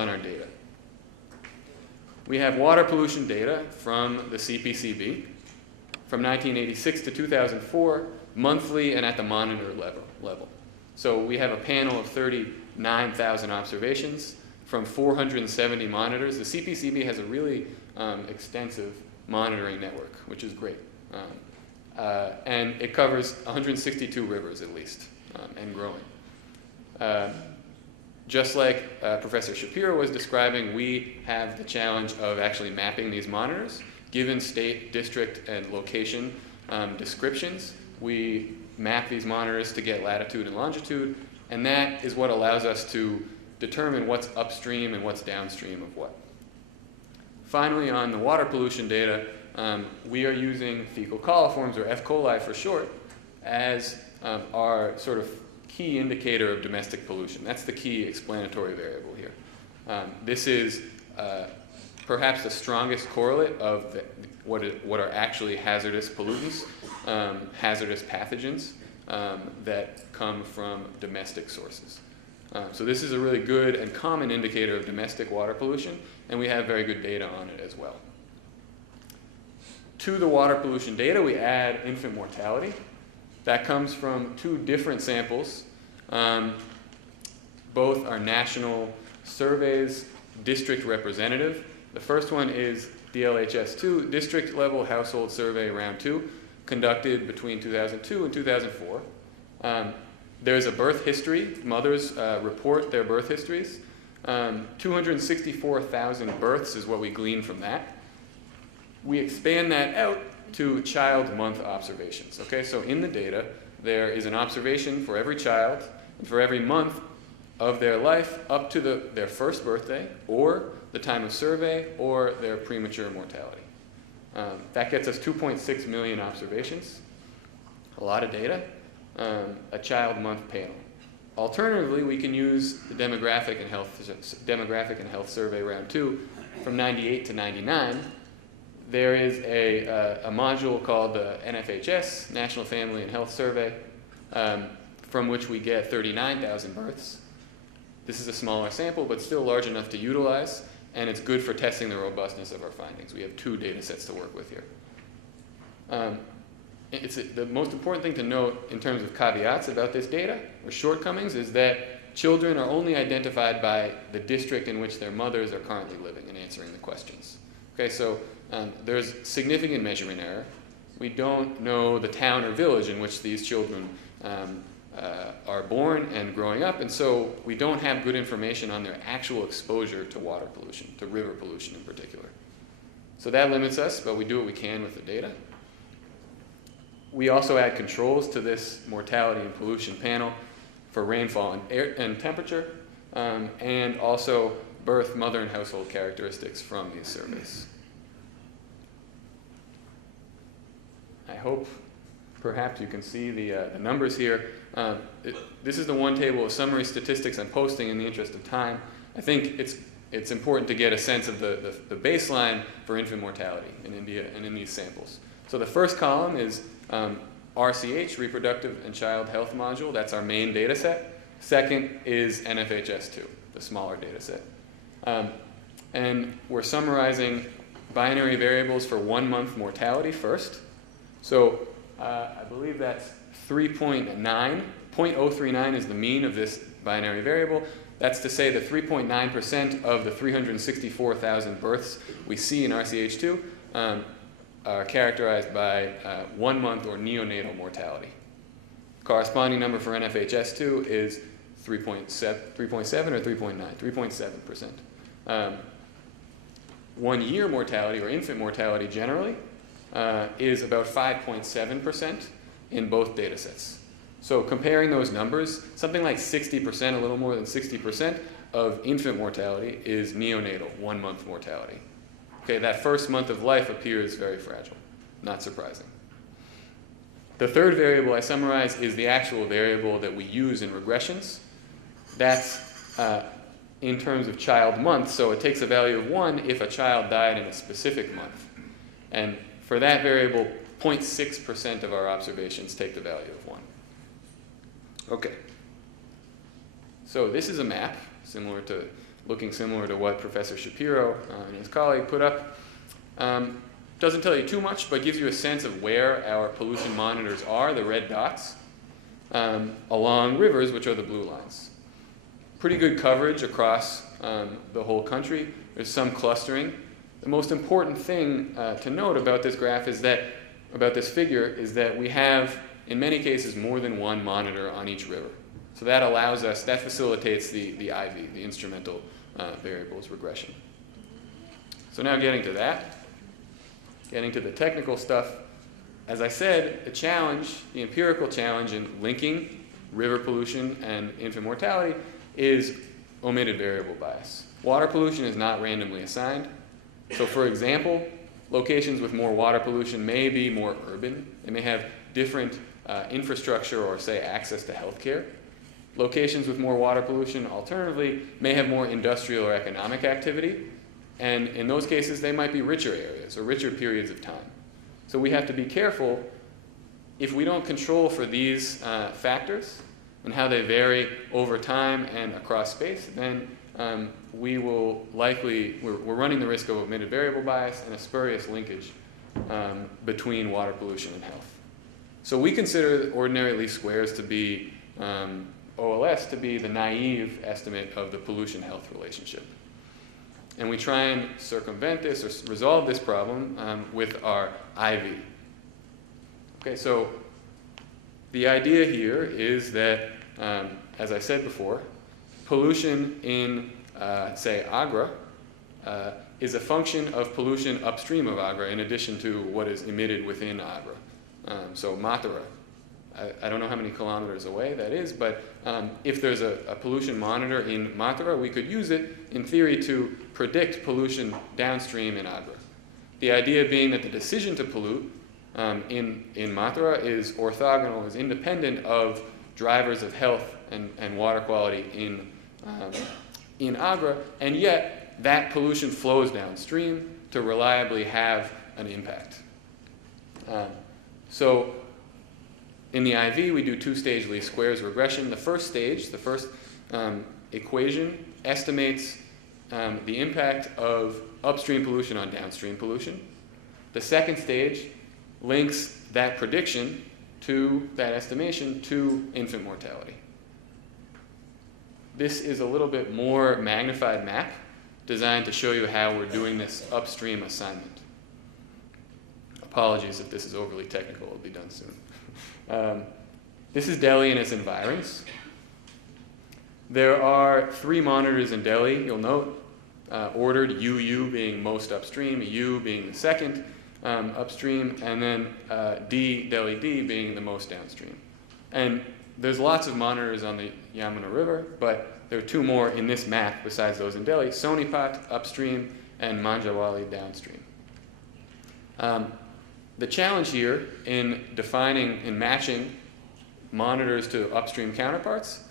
on our data. We have water pollution data from the CPCB from 1986 to 2004, monthly and at the monitor level. So we have a panel of 39,000 observations from 470 monitors. The CPCB has a really extensive monitoring network, which is great. And it covers 162 rivers at least, and growing. Just like Professor Shapiro was describing, we have the challenge of actually mapping these monitors. Given state, district, and location descriptions, we map these monitors to get latitude and longitude, and that is what allows us to determine what's upstream and what's downstream of what. Finally, on the water pollution data, we are using fecal coliforms, or F. coli for short, as our sort of key indicator of domestic pollution. That's the key explanatory variable here. This is perhaps the strongest correlate of what are actually hazardous pollutants, hazardous pathogens that come from domestic sources. So this is a really good and common indicator of domestic water pollution, and we have very good data on it as well. To the water pollution data, we add infant mortality. That comes from two different samples. Both are national surveys, district representative. The first one is DLHS2, District Level Household Survey Round 2, conducted between 2002 and 2004. There's a birth history. Mothers report their birth histories. 264,000 births is what we glean from that. We expand that out to child month observations. Okay, so in the data, there is an observation for every child and for every month of their life up to their first birthday, or the time of survey, or their premature mortality. That gets us 2.6 million observations, a lot of data, a child month panel. Alternatively, we can use the demographic and health survey round 2 from 98 to 99. There is a module called the NFHS, National Family and Health Survey, from which we get 39,000 births. This is a smaller sample, but still large enough to utilize, and it's good for testing the robustness of our findings. We have two data sets to work with here. The most important thing to note in terms of caveats about this data, or shortcomings, is that children are only identified by the district in which their mothers are currently living and answering the questions. Okay, so there's significant measurement error. We don't know the town or village in which these children are born and growing up, and so we don't have good information on their actual exposure to water pollution, to river pollution in particular. So that limits us, but we do what we can with the data. We also add controls to this mortality and pollution panel for rainfall and air and temperature, and also birth, mother, and household characteristics from these surveys. I hope perhaps you can see the numbers here. This is the one table of summary statistics I'm posting in the interest of time. I think it's important to get a sense of the baseline for infant mortality in India and in these samples. So the first column is RCH, Reproductive and Child Health Module. That's our main data set. Second is NFHS2, the smaller data set. And we're summarizing binary variables for 1 month mortality first. So I believe that's 3.9. 0.039 is the mean of this binary variable. That's to say that 3.9% of the 364,000 births we see in RCH2 are characterized by 1 month or neonatal mortality. Corresponding number for NFHS2 is 3.7 or 3.9, 3.7%. 1 year mortality, or infant mortality generally, is about 5.7% in both data sets. So comparing those numbers, something like 60%, a little more than 60% of infant mortality is neonatal, 1 month mortality. Okay, that first month of life appears very fragile, not surprising. The third variable I summarize is the actual variable that we use in regressions. That's in terms of child months, so it takes a value of 1 if a child died in a specific month. And for that variable, 0.6% of our observations take the value of 1. Okay. So this is a map, similar to looking similar to what Professor Shapiro and his colleague put up. Doesn't tell you too much, but gives you a sense of where our pollution monitors are, the red dots, along rivers, which are the blue lines. Pretty good coverage across the whole country. There's some clustering. The most important thing to note about this graph is that, about this figure, is that we have, in many cases, more than one monitor on each river. So that allows us, that facilitates the IV, the instrumental variables regression. So now getting to that, getting to the technical stuff, as I said, the challenge, the empirical challenge in linking river pollution and infant mortality is omitted variable bias. Water pollution is not randomly assigned. So for example, locations with more water pollution may be more urban. They may have different infrastructure or, say, access to healthcare. Locations with more water pollution, alternatively, may have more industrial or economic activity. And in those cases, they might be richer areas or richer periods of time. So we have to be careful. If we don't control for these factors and how they vary over time and across space, then we will likely, we're running the risk of omitted variable bias and a spurious linkage between water pollution and health. So we consider ordinary least squares to be, OLS to be the naive estimate of the pollution-health relationship. And we try and circumvent this or resolve this problem with our IV. Okay, so the idea here is that, as I said before, pollution in, say, Agra is a function of pollution upstream of Agra in addition to what is emitted within Agra. So Mathura, I don't know how many kilometers away that is, but if there's a pollution monitor in Mathura, we could use it, in theory, to predict pollution downstream in Agra. The idea being that the decision to pollute in Mathura is orthogonal, is independent of drivers of health and water quality in Agra, and yet that pollution flows downstream to reliably have an impact. So in the IV, we do two-stage least squares regression. The first stage, the first equation, estimates the impact of upstream pollution on downstream pollution. The second stage links that prediction to that estimation to infant mortality. This is a little bit more magnified map designed to show you how we're doing this upstream assignment. Apologies if this is overly technical, it'll be done soon. This is Delhi and its environs. There are 3 monitors in Delhi, you'll note, ordered, UU being most upstream, U being the second upstream, and then Delhi D being the most downstream. And there's lots of monitors on the Yamuna River, but there are 2 more in this map besides those in Delhi, Sonipat upstream and Manjawali downstream. The challenge here in defining and matching monitors to upstream counterparts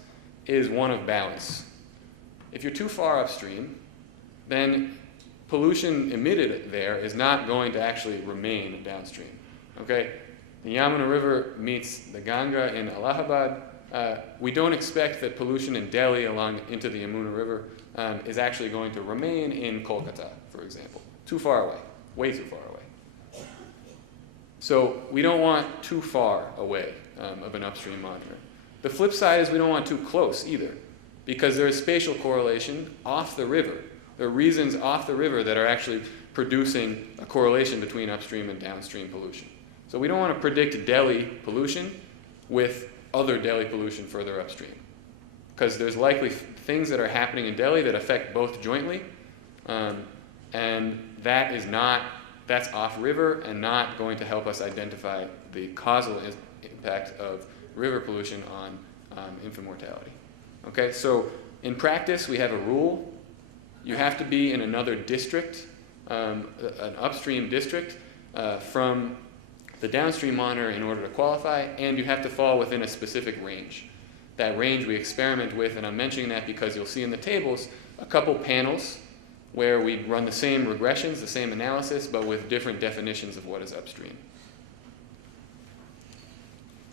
is one of balance. If you're too far upstream, then pollution emitted there is not going to actually remain downstream. Okay? The Yamuna River meets the Ganga in Allahabad. We don't expect that pollution in Delhi along into the Yamuna River is actually going to remain in Kolkata, for example. Too far away, way too far away. So we don't want too far away of an upstream monitor. The flip side is we don't want too close either, because there is spatial correlation off the river. There are reasons off the river that are actually producing a correlation between upstream and downstream pollution. So we don't want to predict Delhi pollution with other Delhi pollution further upstream, because there's likely things that are happening in Delhi that affect both jointly, and that is not, that's off-river and not going to help us identify the causal impact of river pollution on infant mortality. Okay, so in practice, we have a rule. You have to be in another district, an upstream district, from the downstream monitor in order to qualify, and you have to fall within a specific range. That range we experiment with, and I'm mentioning that because you'll see in the tables a couple panels where we run the same regressions, the same analysis, but with different definitions of what is upstream.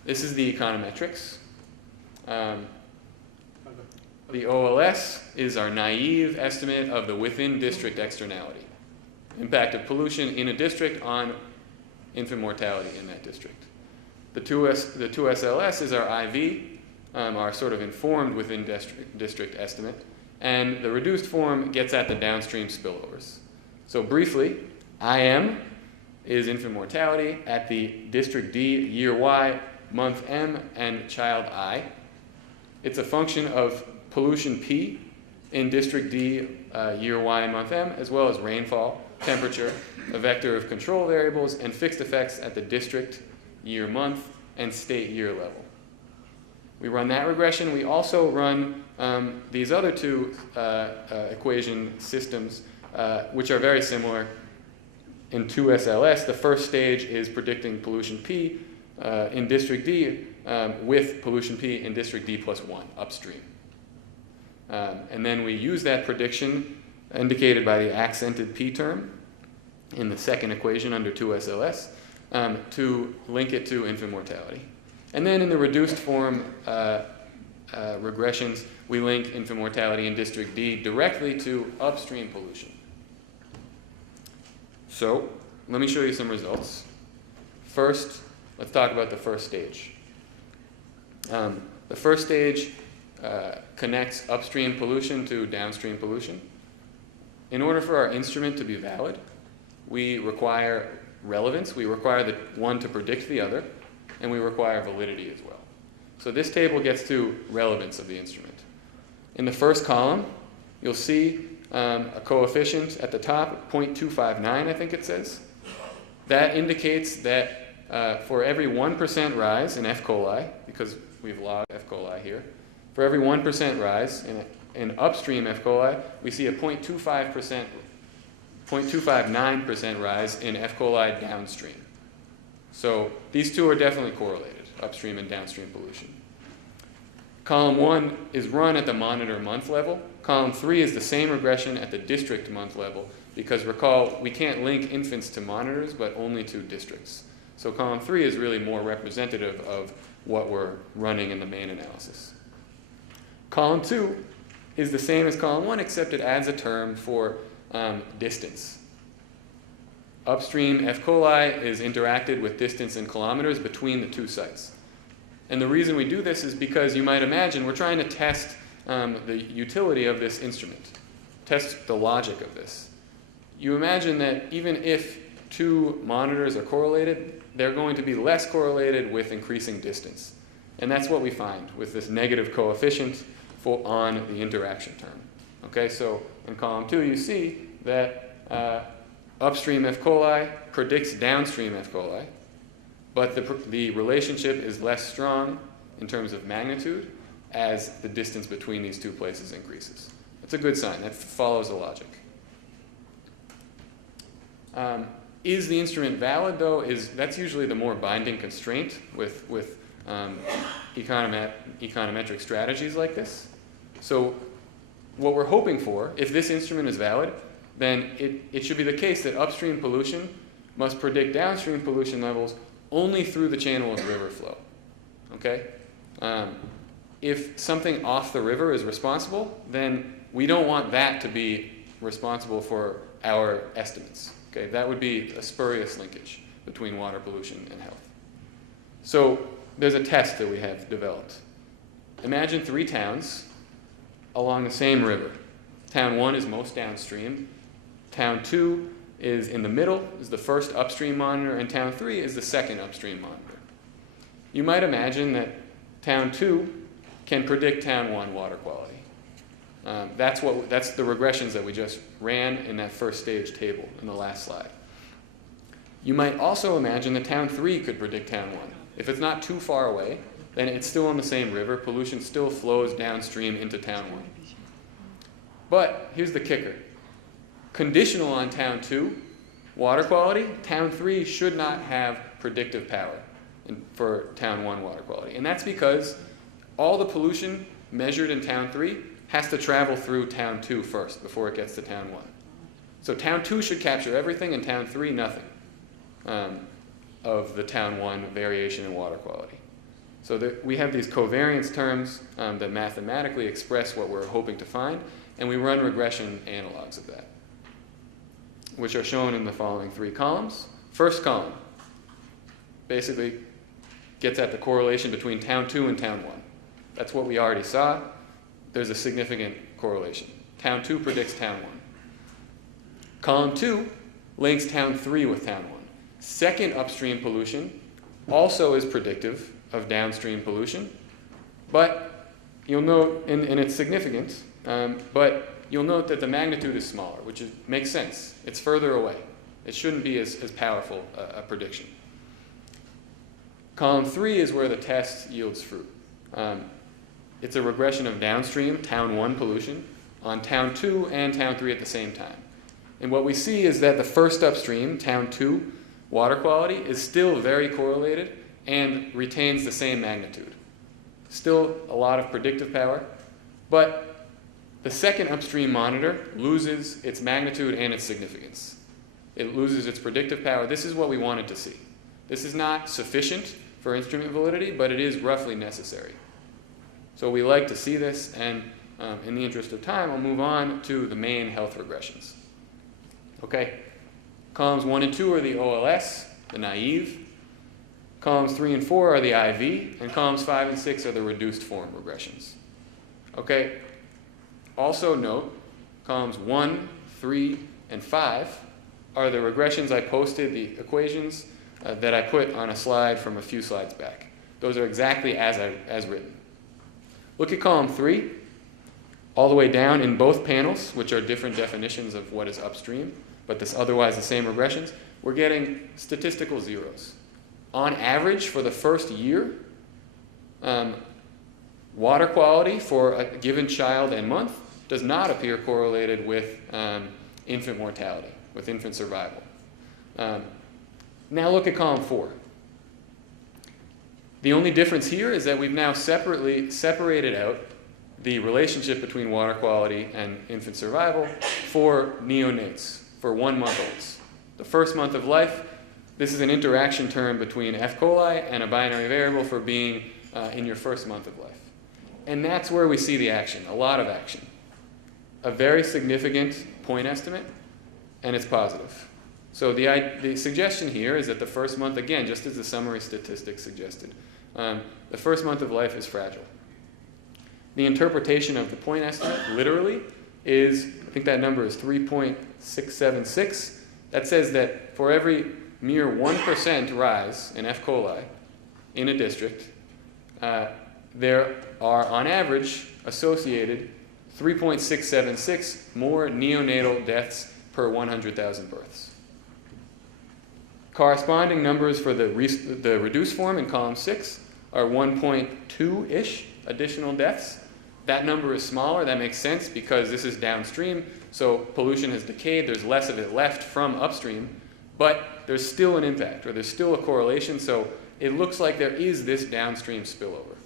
This is the econometrics. The OLS is our naive estimate of the within district externality, impact of pollution in a district on infant mortality in that district. The 2SLS is our IV, our sort of informed within district estimate, and the reduced form gets at the downstream spillovers. So briefly, IM is infant mortality at the district D, year Y, month M, and child I. It's a function of pollution P in district D, year Y, month M, as well as rainfall, temperature, a vector of control variables, and fixed effects at the district, year, month, and state year level. We run that regression. We also run these other two equation systems, which are very similar. In 2SLS, the first stage is predicting pollution P in district D with pollution P in district D plus 1 upstream. And then we use that prediction indicated by the accented P term in the second equation under 2SLS to link it to infant mortality. And then in the reduced form regressions, we link infant mortality in district D directly to upstream pollution. So let me show you some results. First, let's talk about the first stage. The first stage connects upstream pollution to downstream pollution. In order for our instrument to be valid, we require relevance. We require the one to predict the other, and we require validity as well. So this table gets to relevance of the instrument. In the first column, you'll see a coefficient at the top, 0.259, I think it says. That indicates that for every 1% rise in E. coli, because we've logged E. coli here, for every 1% rise in upstream E. coli, we see a 0.259% rise in E. coli downstream. So these two are definitely correlated, upstream and downstream pollution. Column 1 is run at the monitor month level. Column 3 is the same regression at the district month level, because recall, we can't link infants to monitors, but only to districts. So column 3 is really more representative of what we're running in the main analysis. Column 2 is the same as column 1, except it adds a term for distance. Upstream E. coli is interacted with distance in kilometers between the two sites. And the reason we do this is because you might imagine we're trying to test the utility of this instrument, test the logic of this. You imagine that even if two monitors are correlated, they're going to be less correlated with increasing distance. And that's what we find with this negative coefficient on the interaction term. Okay, so in column 2 you see that upstream E. coli predicts downstream E. coli, but the relationship is less strong in terms of magnitude as the distance between these two places increases. That's a good sign. That follows the logic. Is the instrument valid, though? That's usually the more binding constraint with econometric strategies like this. So what we're hoping for, if this instrument is valid, then it should be the case that upstream pollution must predict downstream pollution levels only through the channel of river flow. Okay? If something off the river is responsible, then we don't want that to be responsible for our estimates. Okay? That would be a spurious linkage between water pollution and health. So there's a test that we have developed. Imagine 3 towns along the same river. Town 1 is most downstream. Town 2 is in the middle, is the first upstream monitor, and Town 3 is the second upstream monitor. You might imagine that Town 2 can predict Town 1 water quality. That's the regressions that we just ran in that first stage table in the last slide. You might also imagine that Town 3 could predict Town 1. If it's not too far away, then it's still on the same river. Pollution still flows downstream into Town 1. But here's the kicker. Conditional on Town 2 water quality, Town 3 should not have predictive power for Town 1 water quality. And that's because all the pollution measured in Town 3 has to travel through Town 2 first before it gets to Town 1. So Town 2 should capture everything, and Town 3 nothing of the Town 1 variation in water quality. So we have these covariance terms that mathematically express what we're hoping to find, and we run regression analogs of that, which are shown in the following 3 columns. First column basically gets at the correlation between town 2 and town 1. That's what we already saw. There's a significant correlation. Town 2 predicts town 1. Column 2 links town 3 with town 1. Second upstream pollution also is predictive of downstream pollution, but you'll note, and it's significant, but you'll note that the magnitude is smaller, which makes sense. It's further away. It shouldn't be as powerful a prediction. Column 3 is where the test yields fruit. It's a regression of downstream town 1 pollution on town 2 and town 3 at the same time. And what we see is that the first upstream, town 2, water quality is still very correlated and retains the same magnitude. Still a lot of predictive power, but the second upstream monitor loses its magnitude and its significance. It loses its predictive power. This is what we wanted to see. This is not sufficient for instrument validity, but it is roughly necessary. So we like to see this, and in the interest of time, I'll move on to the main health regressions. Okay, columns 1 and 2 are the OLS, the naive. Columns 3 and 4 are the IV, and columns 5 and 6 are the reduced form regressions. Okay, also note, columns 1, 3, and 5 are the regressions I posted, the equations that I put on a slide from a few slides back. Those are exactly as written. Look at column 3, all the way down in both panels, which are different definitions of what is upstream, but this otherwise the same regressions. We're getting statistical zeros. On average, for the first year, water quality for a given child and month does not appear correlated with infant mortality, with infant survival. Now look at column 4. The only difference here is that we've now separated out the relationship between water quality and infant survival for neonates, for 1-month-olds. The first month of life, this is an interaction term between F. coli and a binary variable for being in your first month of life. And that's where we see the action, a lot of action. A very significant point estimate, and it's positive. So the suggestion here is that the first month, again, just as the summary statistics suggested, the first month of life is fragile. The interpretation of the point estimate, literally, is, I think that number is 3.676. That says that for every mere 1% rise in F. coli in a district, there are, on average, associated 3.676 more neonatal deaths per 100,000 births. Corresponding numbers for the reduced form in column 6 are 1.2-ish additional deaths. That number is smaller. That makes sense because this is downstream, so pollution has decayed. There's less of it left from upstream, but there's still an impact, or there's still a correlation, so it looks like there is this downstream spillover.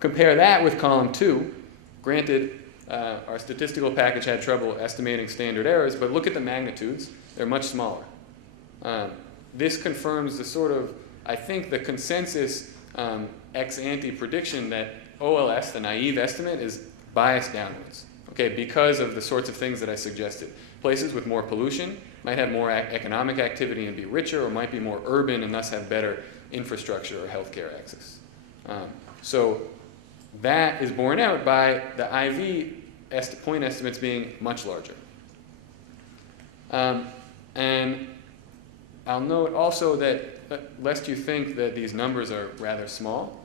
Compare that with column 2. Granted, our statistical package had trouble estimating standard errors, but look at the magnitudes. They're much smaller. This confirms the sort of, I think, the consensus ex-ante prediction that OLS, the naive estimate, is biased downwards, okay, because of the sorts of things that I suggested. Places with more pollution might have more economic activity and be richer, or might be more urban and thus have better infrastructure or healthcare access. So that is borne out by the IV point estimates being much larger. And I'll note also that, lest you think that these numbers are rather small,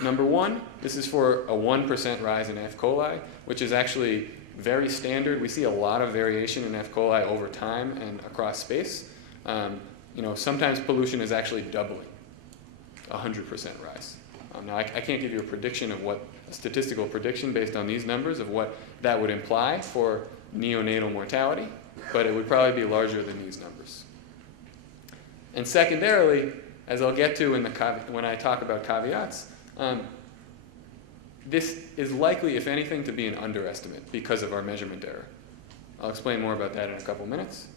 number one, this is for a 1% rise in F. coli, which is actually very standard. We see a lot of variation in F. coli over time and across space. Sometimes pollution is actually doubling, 100% rise. Now, I can't give you a prediction of a statistical prediction based on these numbers of what that would imply for neonatal mortality, but it would probably be larger than these numbers. And secondarily, as I'll get to when I talk about caveats, this is likely, if anything, to be an underestimate because of our measurement error. I'll explain more about that in a couple minutes.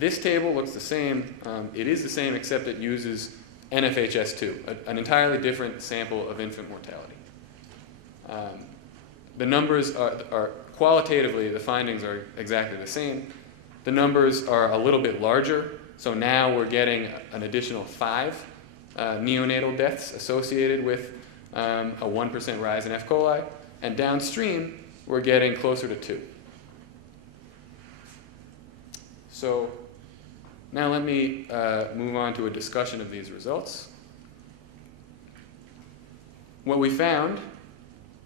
This table looks the same. It is the same, except it uses NFHS2, an entirely different sample of infant mortality. The numbers are qualitatively, the findings are exactly the same. The numbers are a little bit larger, so now we're getting an additional 5 neonatal deaths associated with a 1% rise in F. coli, and downstream we're getting closer to 2. So now let me move on to a discussion of these results. What we found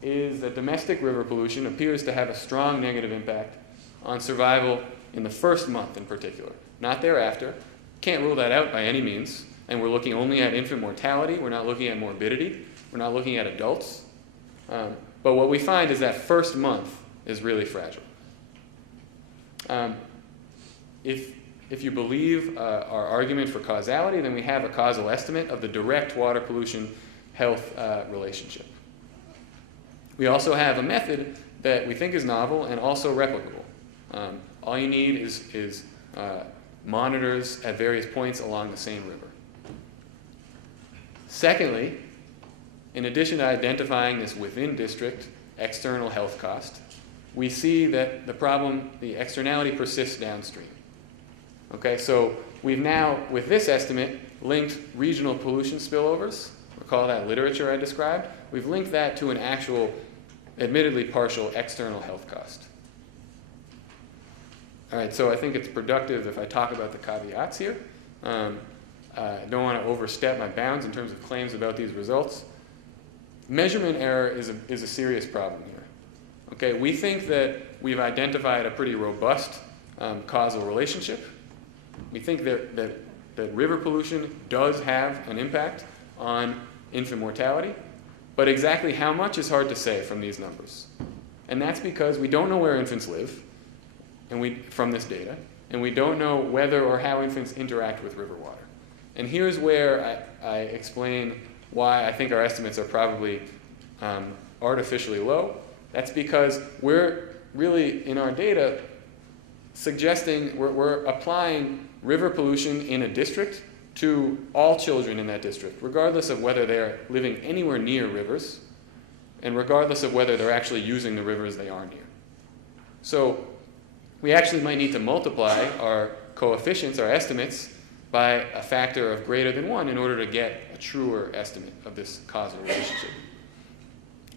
is that domestic river pollution appears to have a strong negative impact on survival in the first month in particular, not thereafter. Can't rule that out by any means, and we're looking only at infant mortality. We're not looking at morbidity. We're not looking at adults. But what we find is that first month is really fragile. If you believe our argument for causality, then we have a causal estimate of the direct water pollution health relationship. We also have a method that we think is novel and also replicable. All you need is monitors at various points along the same river. Secondly, in addition to identifying this within district external health cost, we see that the externality persists downstream. Okay, so we've now, with this estimate, linked regional pollution spillovers. Recall that literature I described? We've linked that to an actual, admittedly partial, external health cost. All right, so I think it's productive if I talk about the caveats here. I don't want to overstep my bounds in terms of claims about these results. Measurement error is a serious problem here. Okay, we think that we've identified a pretty robust causal relationship. We think that river pollution does have an impact on infant mortality, but exactly how much is hard to say from these numbers. And that's because we don't know where infants live from this data, and we don't know whether or how infants interact with river water. And here's where I explain why I think our estimates are probably artificially low. That's because we're really, in our data, suggesting we're applying river pollution in a district to all children in that district, regardless of whether they're living anywhere near rivers and regardless of whether they're actually using the rivers they are near. So we actually might need to multiply our coefficients, our estimates, by a factor of greater than 1 in order to get a truer estimate of this causal relationship.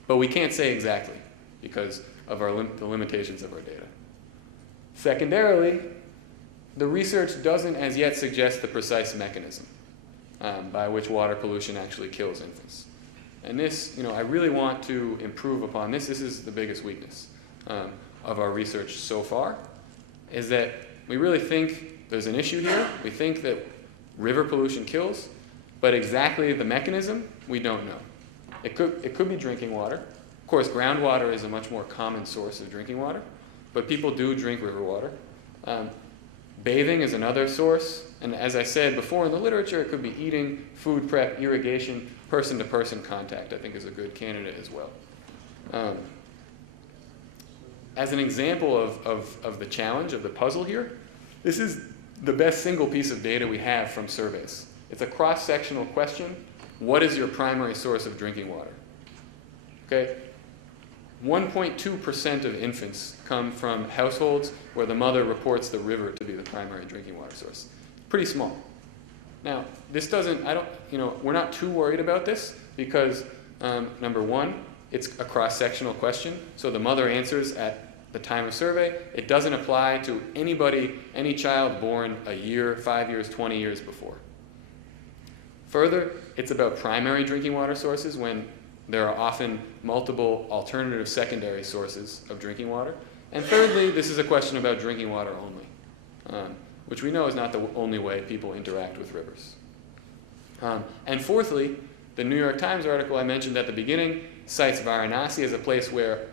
But we can't say exactly because of the limitations of our data. Secondarily, the research doesn't as yet suggest the precise mechanism by which water pollution actually kills infants. And this, I really want to improve upon this. This is the biggest weakness of our research so far, is that we really think there's an issue here. We think that river pollution kills, but exactly the mechanism, we don't know. It could be drinking water. Of course, groundwater is a much more common source of drinking water, but people do drink river water. Bathing is another source, and as I said before in the literature, it could be eating, food prep, irrigation, person-to-person contact, I think is a good candidate as well. As an example of the challenge, of the puzzle here, this is the best single piece of data we have from surveys. It's a cross-sectional question. What is your primary source of drinking water? Okay, 1.2% of infants come from households where the mother reports the river to be the primary drinking water source. Pretty small. Now, this doesn't, we're not too worried about this because, number one, it's a cross-sectional question. So the mother answers at the time of survey. It doesn't apply to any child born a year, 5 years, 20 years before. Further, it's about primary drinking water sources when there are often multiple alternative secondary sources of drinking water. And thirdly, this is a question about drinking water only, which we know is not the only way people interact with rivers. And fourthly, the New York Times article I mentioned at the beginning cites Varanasi as a place where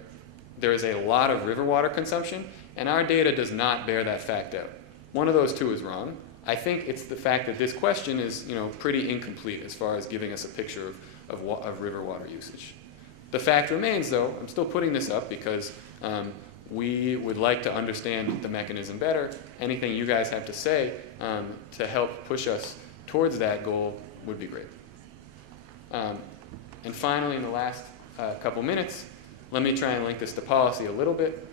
there is a lot of river water consumption, and our data does not bear that fact out. One of those two is wrong. I think it's the fact that this question is pretty incomplete as far as giving us a picture of river water usage. The fact remains, though, I'm still putting this up because we would like to understand the mechanism better. Anything you guys have to say to help push us towards that goal would be great. And finally, in the last couple minutes, let me try and link this to policy a little bit.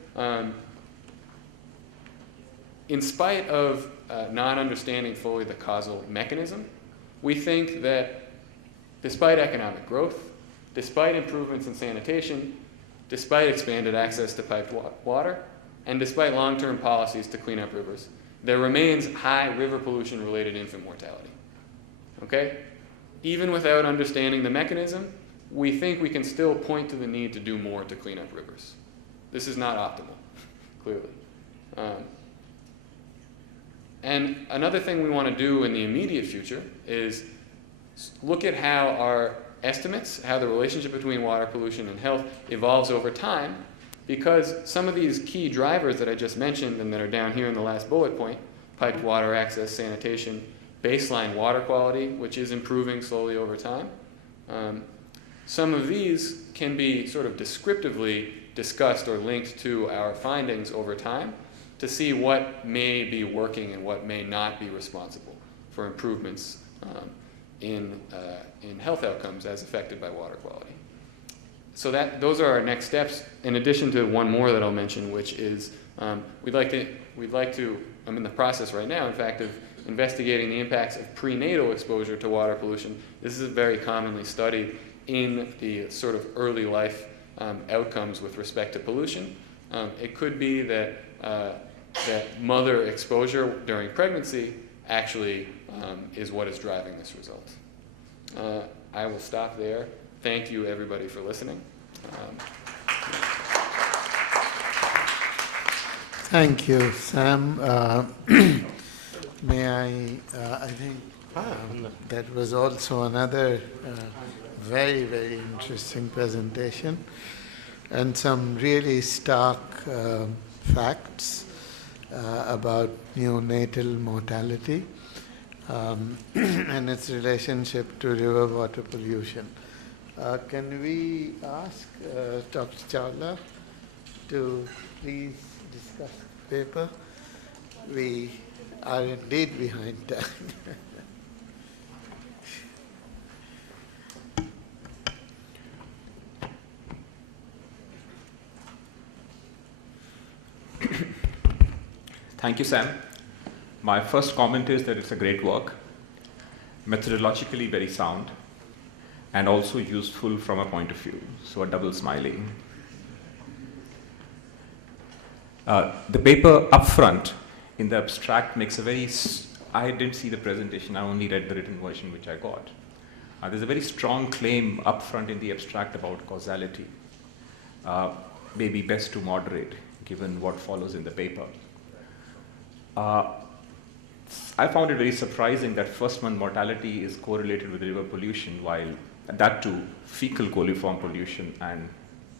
In spite of not understanding fully the causal mechanism, we think that despite economic growth, despite improvements in sanitation, despite expanded access to piped water, and despite long-term policies to clean up rivers, there remains high river pollution-related infant mortality. Okay? Even without understanding the mechanism, we think we can still point to the need to do more to clean up rivers. This is not optimal, clearly. And another thing we want to do in the immediate future is look at how our estimates, how the relationship between water pollution and health evolves over time, because some of these key drivers that I just mentioned and that are down here in the last bullet point, piped water access, sanitation, baseline water quality, which is improving slowly over time, some of these can be sort of descriptively discussed or linked to our findings over time to see what may be working and what may not be responsible for improvements in health outcomes as affected by water quality. So those are our next steps, in addition to one more that I'll mention, which is we'd like to, I'm in the process right now, in fact, of investigating the impacts of prenatal exposure to water pollution. This is very commonly studied in the sort of early life outcomes with respect to pollution. It could be that mother exposure during pregnancy actually is what is driving this result. I will stop there. Thank you, everybody, for listening. Thank you, Sam. May I think that was also another very, very interesting presentation and some really stark facts about neonatal mortality and its relationship to river water pollution. Can we ask Dr. Chawla to please discuss the paper? We are indeed behind time. Thank you, Sam. My first comment is that it's a great work, methodologically very sound, and also useful from a point of view, so a double smiley. The paper up front in the abstract makes a very, I didn't see the presentation, I only read the written version which I got. There's a very strong claim up front in the abstract about causality, maybe best to moderate given what follows in the paper. I found it very surprising that first-month mortality is correlated with river pollution, while that too, fecal coliform pollution and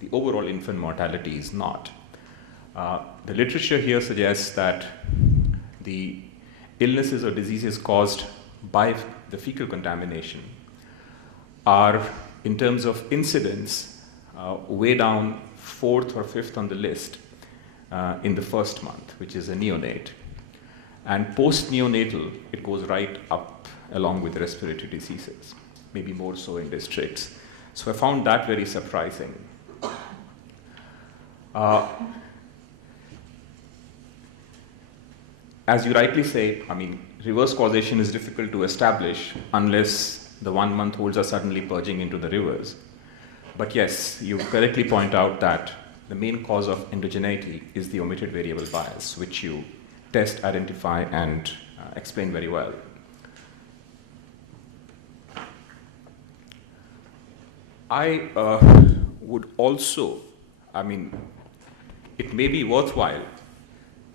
the overall infant mortality is not. The literature here suggests that the illnesses or diseases caused by the fecal contamination are, in terms of incidence, way down 4th or 5th on the list in the first month, which is a neonate. And post-neonatal, it goes right up along with respiratory diseases, maybe more so in districts. So I found that very surprising. As you rightly say, I mean, reverse causation is difficult to establish unless the 1 month-olds are suddenly purging into the rivers. But yes, you correctly point out that the main cause of endogeneity is the omitted variable bias, which you test, identify, and explain very well. I would also, I mean, it may be worthwhile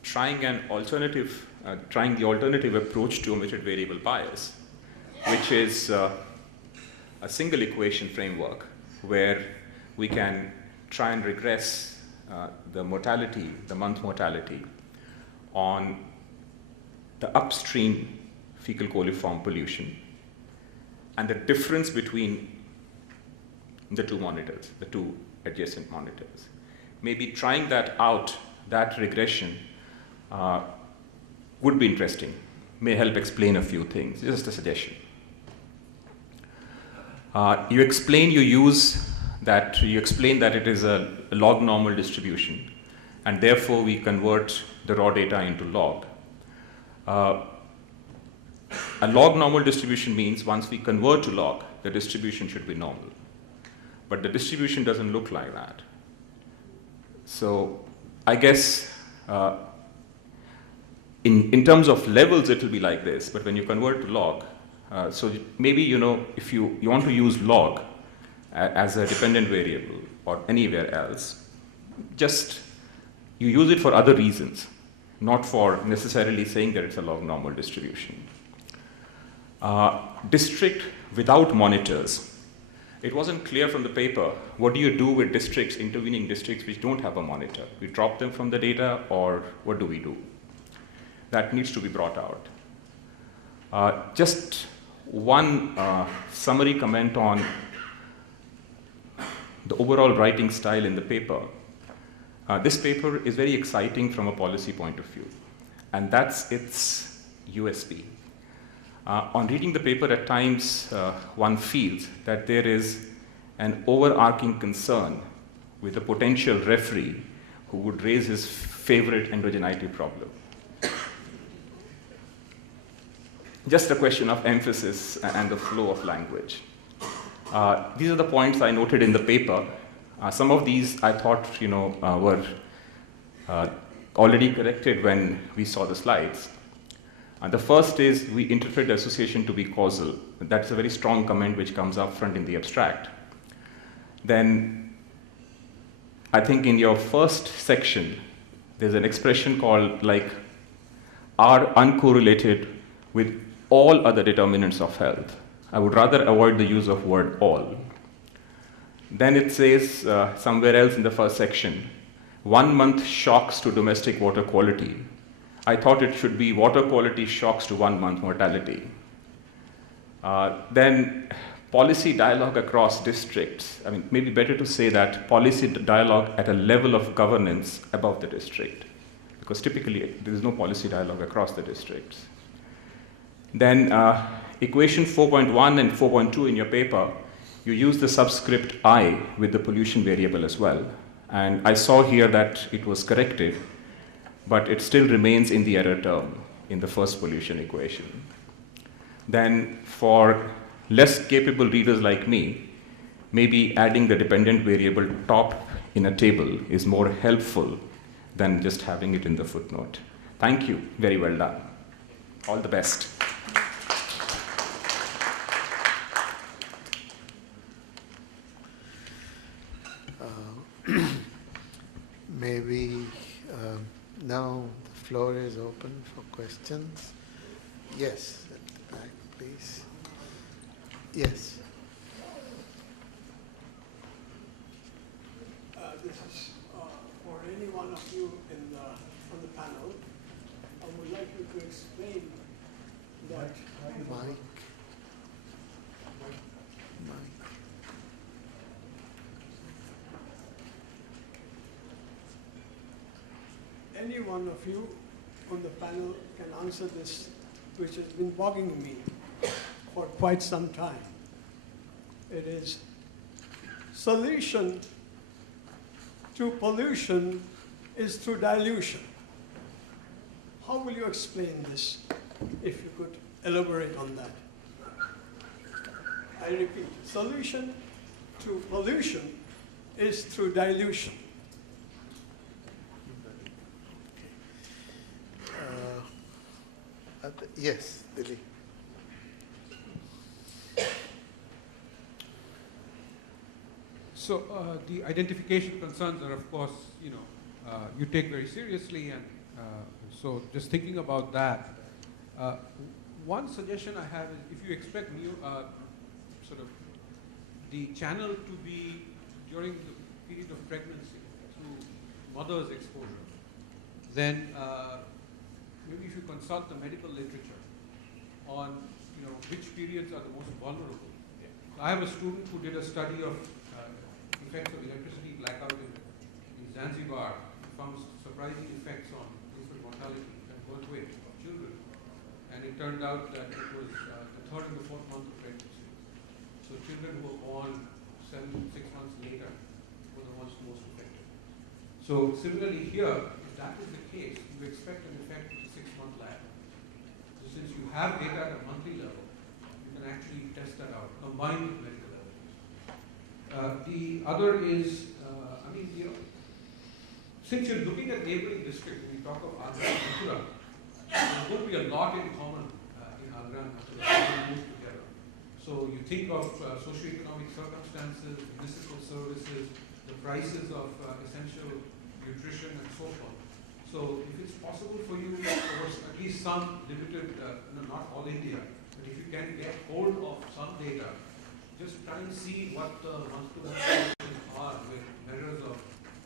trying the alternative approach to omitted variable bias, which is a single equation framework where we can try and regress the mortality, the month mortality, on the upstream fecal coliform pollution and the difference between the two monitors, the two adjacent monitors. Maybe trying that out that regression would be interesting, may help explain a few things, just a suggestion. You explain that it is a log normal distribution, and therefore we convert the raw data into log. A log normal distribution means once we convert to log, the distribution should be normal. But the distribution doesn't look like that. So I guess in terms of levels, it will be like this. But when you convert to log, so maybe, if you want to use log as a dependent variable or anywhere else, just you use it for other reasons, not for necessarily saying that it's a log normal distribution. District without monitors. It wasn't clear from the paper, what do you do with districts, intervening districts which don't have a monitor? We drop them from the data, or what do we do? That needs to be brought out. Just one summary comment on the overall writing style in the paper. This paper is very exciting from a policy point of view, and that's its USP. On reading the paper, at times one feels that there is an overarching concern with a potential referee who would raise his favorite endogeneity problem. Just a question of emphasis and the flow of language. These are the points I noted in the paper. Some of these I thought were already corrected when we saw the slides. The first is we interpret the association to be causal. That's a very strong comment which comes up front in the abstract. Then I think in your first section, there's an expression called like are uncorrelated with all other determinants of health. I would rather avoid the use of word all. Then it says somewhere else in the first section, 1 month shocks to domestic water quality. I thought it should be water quality shocks to 1 month mortality. Then policy dialogue across districts. I mean, maybe better to say that policy dialogue at a level of governance above the district, because typically there is no policy dialogue across the districts. Then equation 4.1 and 4.2 in your paper, you use the subscript I with the pollution variable as well. And I saw here that it was corrected, but it still remains in the error term in the first pollution equation. Then for less capable readers like me, maybe adding the dependent variable top in a table is more helpful than just having it in the footnote. Thank you, very well done. All the best. Maybe now the floor is open for questions. Yes, at the back, please. Yes. This is for any one of you on the panel. I would like you to explain that. Mike. Any one of you on the panel can answer this, which has been bugging me for quite some time. It is solution to pollution is through dilution. How will you explain this, if you could elaborate on that? I repeat, solution to pollution is through dilution. Yes, Dilip. So the identification concerns are, of course, you take very seriously, and so just thinking about that, one suggestion I have is if you expect sort of the channel to be during the period of pregnancy through mother's exposure, then maybe you should consult the medical literature on which periods are the most vulnerable. I have a student who did a study of effects of electricity blackout in Zanzibar. He found surprising effects on infant mortality and birth weight of children. And it turned out that it was the third and the fourth month of pregnancy. So children who were born 6 months later were the ones most affected. So similarly here, if that is the case, you expect an effect with a 6-month lag. So since you have data at a monthly level, you can actually test that out, combined with medical evidence. The other is, since you're looking at neighboring districts, when you talk of Agra and Mathura, there's going to be a lot in common in Agra and Mathura when you move together. So you think of socioeconomic circumstances, municipal services, the prices of essential nutrition and so forth. So if it's possible for you, over at least some limited, not all India, but if you can get hold of some data, just try and see what the monthly relations are with measures of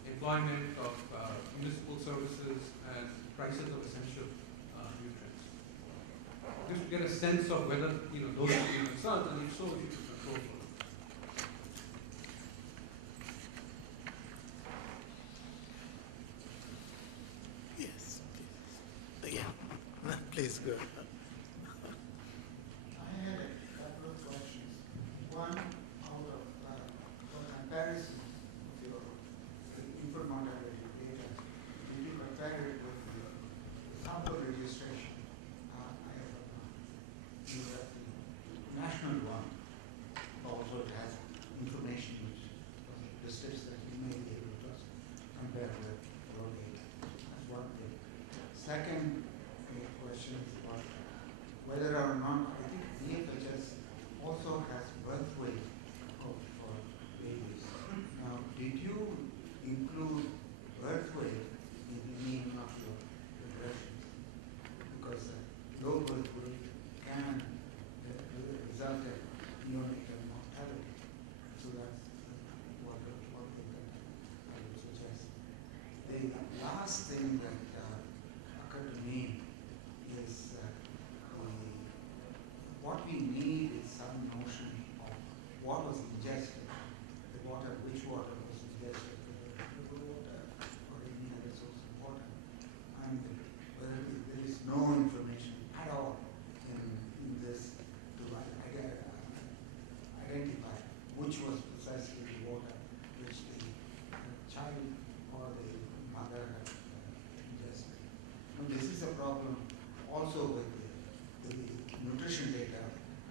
employment, of municipal services, and prices of essential nutrients. Just to get a sense of whether those are being concerned, and if so, you should control for them. Yes. Yeah. Please go. I had a couple of questions. One, out of for comparison of your infant mortality data, did you compare it with the sample registration? I have the national one also has information which districts that you may be able to compare with your data. That's one thing. Second question is about whether or not, I think DFHS also has birth weight for babies. Now, did you include birth weight in any of your regressions? Because low birth weight can result in neonatal mortality. So that's one thing that I would suggest. The last thing that occurred to me is what we need is some notion of what was ingested, the water, which water was ingested, whether river water or any other source of water, and whether there is no information at all in this to identify which was precisely the water which the child or the mother had ingested. Now, this is a problem also with the nutrition data,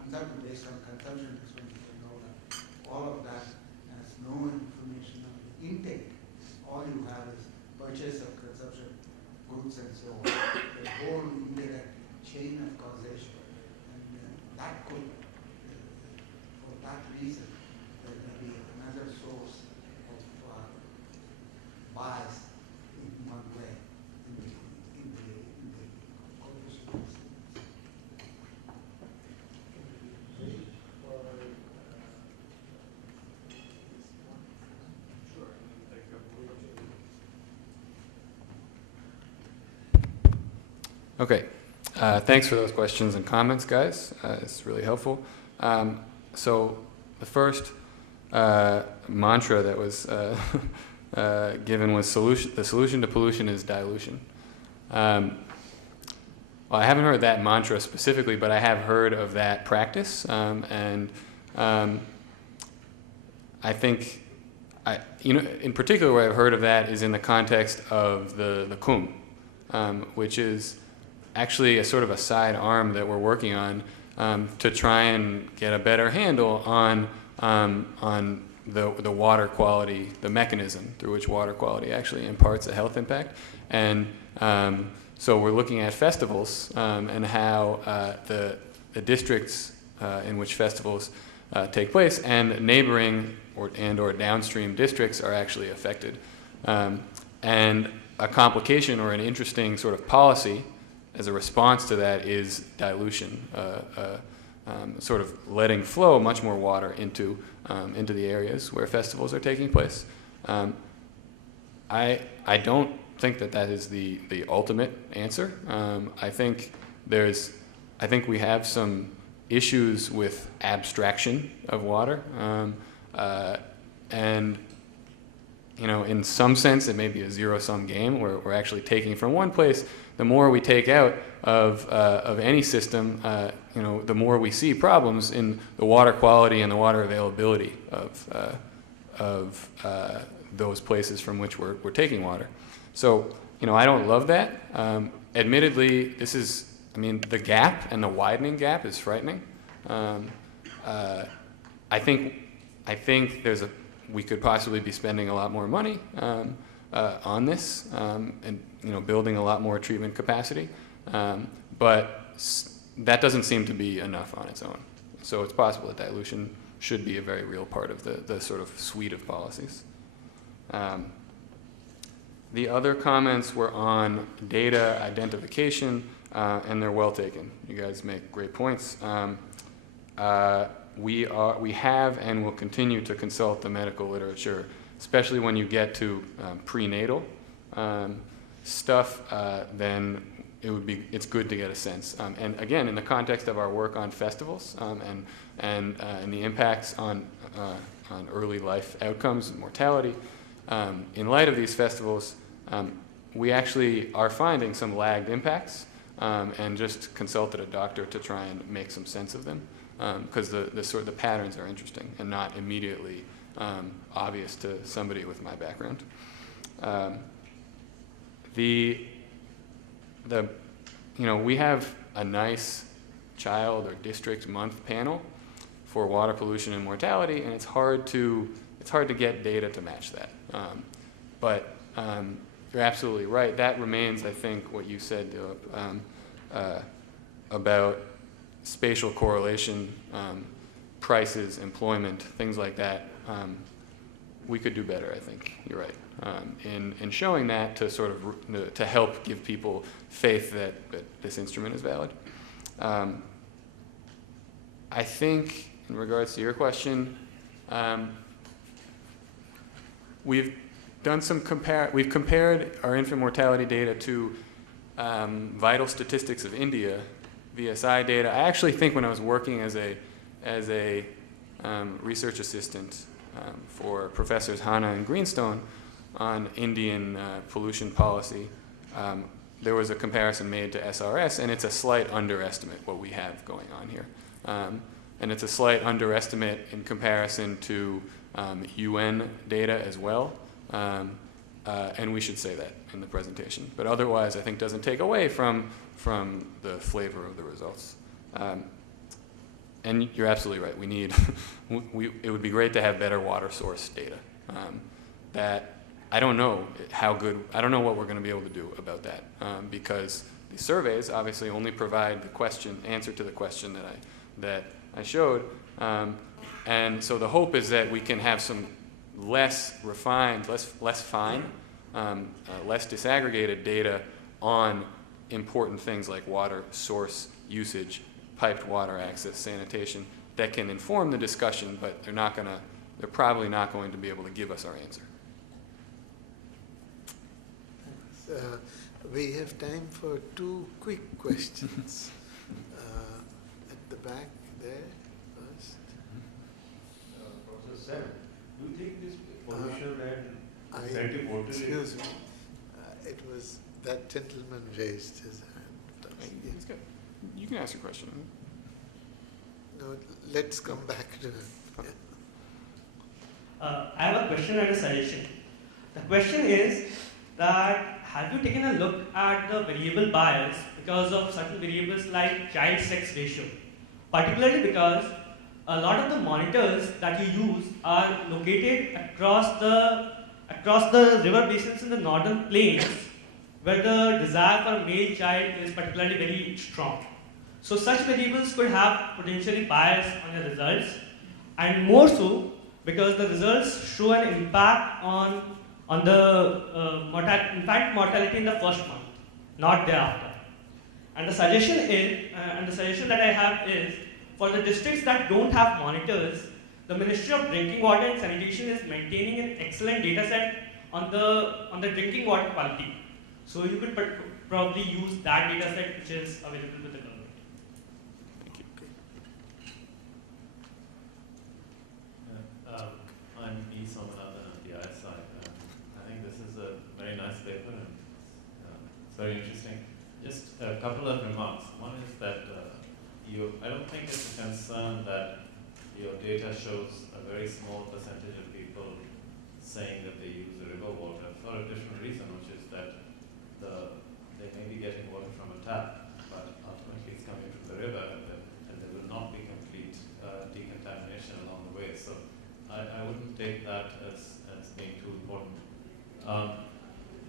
and that is based on consumption expenditure and all that. All of that has no information on the intake. All you have is purchase of consumption goods and so on. The whole indirect chain of causation. And that could, for that reason, there may be another source of bias in one way in the coefficient. Okay, thanks for those questions and comments, guys. It's really helpful. So the first mantra that was given was the solution to pollution is dilution. Well, I haven't heard that mantra specifically, but I have heard of that practice, and I think, in particular, where I've heard of that is in the context of the CUM, which is actually a sort of a side arm that we're working on to try and get a better handle on the water quality, the mechanism through which water quality actually imparts a health impact. And so we're looking at festivals and how the districts in which festivals take place and neighboring or downstream districts are actually affected. And a complication or an interesting sort of policy as a response to that is dilution, sort of letting flow much more water into the areas where festivals are taking place. I don't think that is the ultimate answer. I think we have some issues with abstraction of water, and you know, in some sense, it may be a zero-sum game where we're actually taking from one place. The more we take out of any system, you know, the more we see problems in the water quality and the water availability of those places from which we're taking water. So, you know, I don't love that. Admittedly, this is, I mean, the gap and the widening gap is frightening. I think we could possibly be spending a lot more money on this and, you know, building a lot more treatment capacity. But that doesn't seem to be enough on its own. So it's possible that dilution should be a very real part of the sort of suite of policies. The other comments were on data identification, and they're well taken. You guys make great points. We have and will continue to consult the medical literature, especially when you get to prenatal stuff. Then it's good to get a sense. And again, in the context of our work on festivals and the impacts on early life outcomes and mortality, in light of these festivals, we actually are finding some lagged impacts, and just consulted a doctor to try and make some sense of them, because the patterns are interesting and not immediately obvious to somebody with my background. You know, we have a nice child or district month panel for water pollution and mortality, and it's hard to get data to match that. But you're absolutely right. That remains, I think, what you said, Dilip, about spatial correlation, prices, employment, things like that. We could do better, I think. You're right. In showing that to sort of to help give people faith that this instrument is valid. I think, in regards to your question, we've done some we've compared our infant mortality data to vital statistics of India, VSI data. I actually think when I was working as a research assistant for Professors Hanna and Greenstone on Indian pollution policy, there was a comparison made to SRS, and it's a slight underestimate what we have going on here. And it's a slight underestimate in comparison to UN data as well. And we should say that in the presentation. But otherwise, I think doesn't take away from the flavor of the results. And you're absolutely right. We need, it would be great to have better water source data. That I don't know how good, I don't know what we're going to be able to do about that, because the surveys obviously only provide the answer to the question that I showed. And so the hope is that we can have some less refined, less fine, less disaggregated data on important things like water source usage, piped water access, sanitation, that can inform the discussion, but they're probably not going to be able to give us our answer. We have time for 2 quick questions. At the back there first. Professor Sam, do you think this pollution and incentive voter Excuse me. It was that gentleman raised his hand first. It's good. You can ask your question. No, let's come back to him. I have a question and a suggestion. The question is that have you taken a look at the variable bias because of certain variables like child sex ratio? Particularly because a lot of the monitors that you use are located across the river basins in the northern plains, where the desire for a male child is particularly very strong. So such variables could have potentially bias on your results, and more so because the results show an impact on the infant mortality in the first month, not thereafter. And the suggestion that I have is, for the districts that don't have monitors, the Ministry of Drinking Water and Sanitation is maintaining an excellent data set on the drinking water quality. So you could probably use that data set which is available with the government. I'm E. Somanathan of the ISI. very interesting. Just a couple of remarks. One is that I don't think it's a concern that your data shows a very small percentage of people saying that they use the river water for a different reason, which is that they may be getting water from a tap, but ultimately it's coming from the river, and there will not be complete decontamination along the way. So I wouldn't take that as being too important.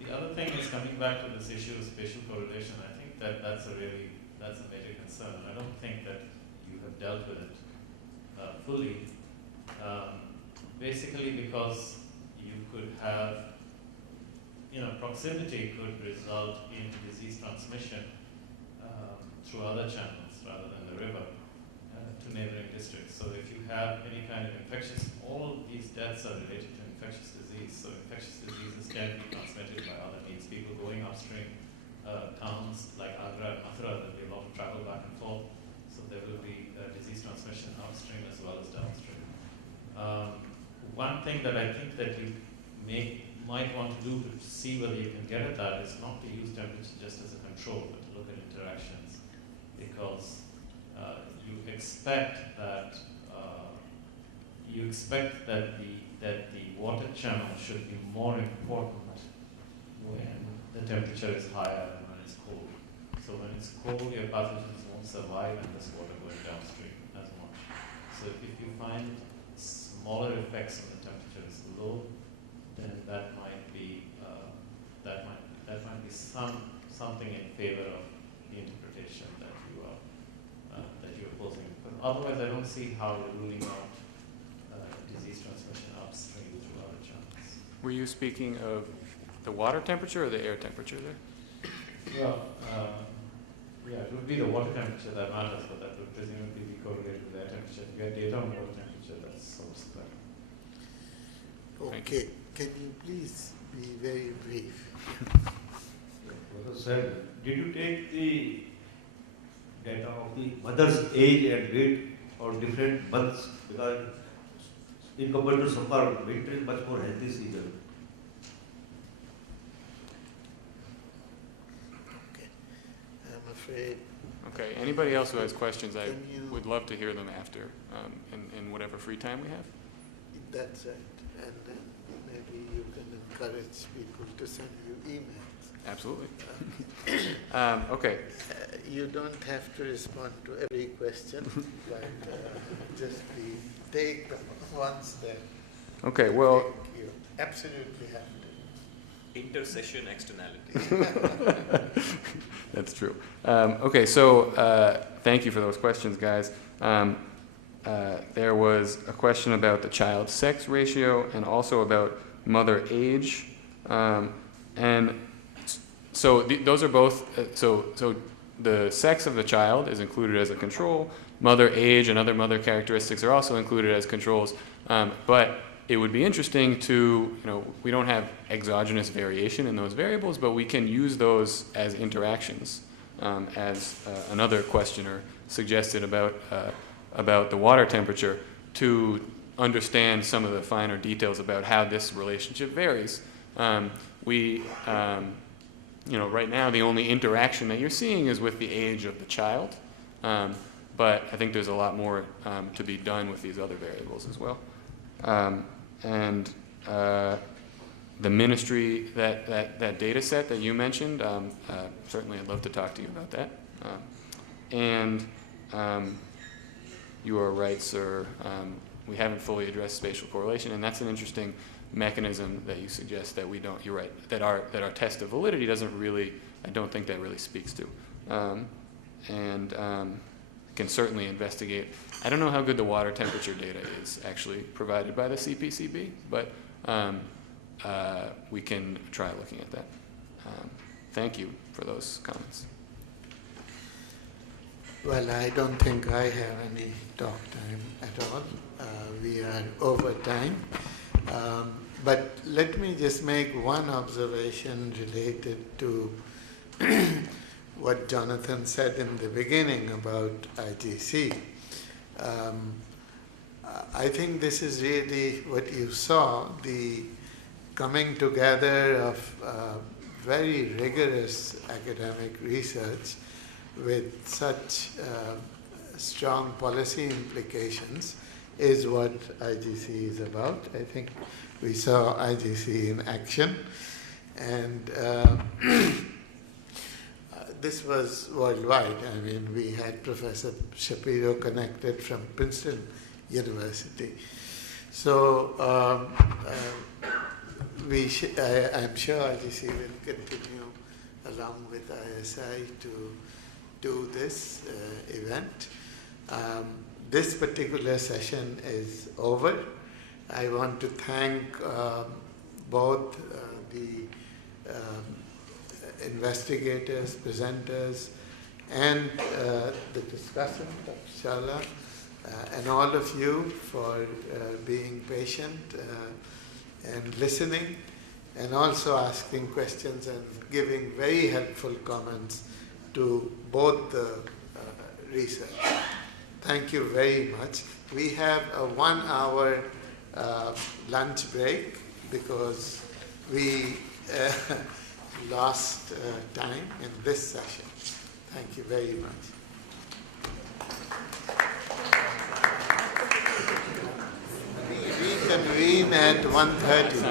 The other thing is coming back to this issue of spatial correlation. I think that's a major concern. I don't think that you have dealt with it fully, basically because you could have, proximity could result in disease transmission through other channels rather than the river to neighboring districts. So if you have any kind of all of these deaths are related to infectious disease. So infectious diseases can be transmitted by other means. People going upstream, towns like Agra and Mathura, there'll be a lot of travel back and forth. So there will be disease transmission upstream as well as downstream. One thing that I think that you might want to do to see whether you can get at that is not to use temperature just as a control, but to look at interactions, because you expect that the water channel should be more important when the temperature is higher than when it's cold. So when it's cold, your pathogens won't survive in this water going downstream as much. So if you find smaller effects when the temperature is low, then that might be something in favor of the interpretation that you're posing. But otherwise, I don't see how you're ruling out disease transmission upstream through other channels. Were you speaking of the water temperature or the air temperature there? Well, yeah, it would be the water temperature that matters, but that would presumably be correlated with air temperature. If you get data on water temperature, that's source better. Okay, can you please be very brief? Professor said, did you take the data of the mother's age and weight for different months? Because in compared to summer, winter is much more healthy season. Okay, I'm afraid. Okay, anybody else who has questions, I Can you- would love to hear them after, in whatever free time we have. That's right. And then maybe you can encourage people to send you emails. Absolutely. Okay. You don't have to respond to every question, but just take the ones that Okay, well, you absolutely have to. Intercession externality. that's true. Okay, so thank you for those questions, guys. There was a question about the child-sex ratio and also about mother age. And so those are both, so the sex of the child is included as a control. Mother age and other mother characteristics are also included as controls. But it would be interesting to, we don't have exogenous variation in those variables, but we can use those as interactions, as another questioner suggested about the water temperature, to understand some of the finer details about how this relationship varies. Right now the only interaction that you're seeing is with the age of the child, but I think there's a lot more to be done with these other variables as well. The ministry, that data set that you mentioned, certainly I'd love to talk to you about that. You are right, sir. We haven't fully addressed spatial correlation, and that's an interesting mechanism that you suggest that we don't. You're right, that our test of validity doesn't really. I don't think that really speaks to, can certainly investigate. I don't know how good the water temperature data is actually provided by the CPCB, but we can try looking at that. Thank you for those comments. Well, I don't think I have any talk time at all. We are over time. But let me just make one observation related to what Jonathan said in the beginning about IGC. I think this is really what you saw, the coming together of very rigorous academic research with such strong policy implications is what IGC is about. I think we saw IGC in action, and this was worldwide. I mean, we had Professor Shapiro connected from Princeton University. So I'm sure IGC will continue along with ISI to do this event. This particular session is over. I want to thank both the investigators, presenters, and the discussant, Shala, and all of you for being patient and listening, and also asking questions and giving very helpful comments to both the research. Thank you very much. We have a 1 hour lunch break because we lost time in this session. Thank you very much. We reconvene at 1:30.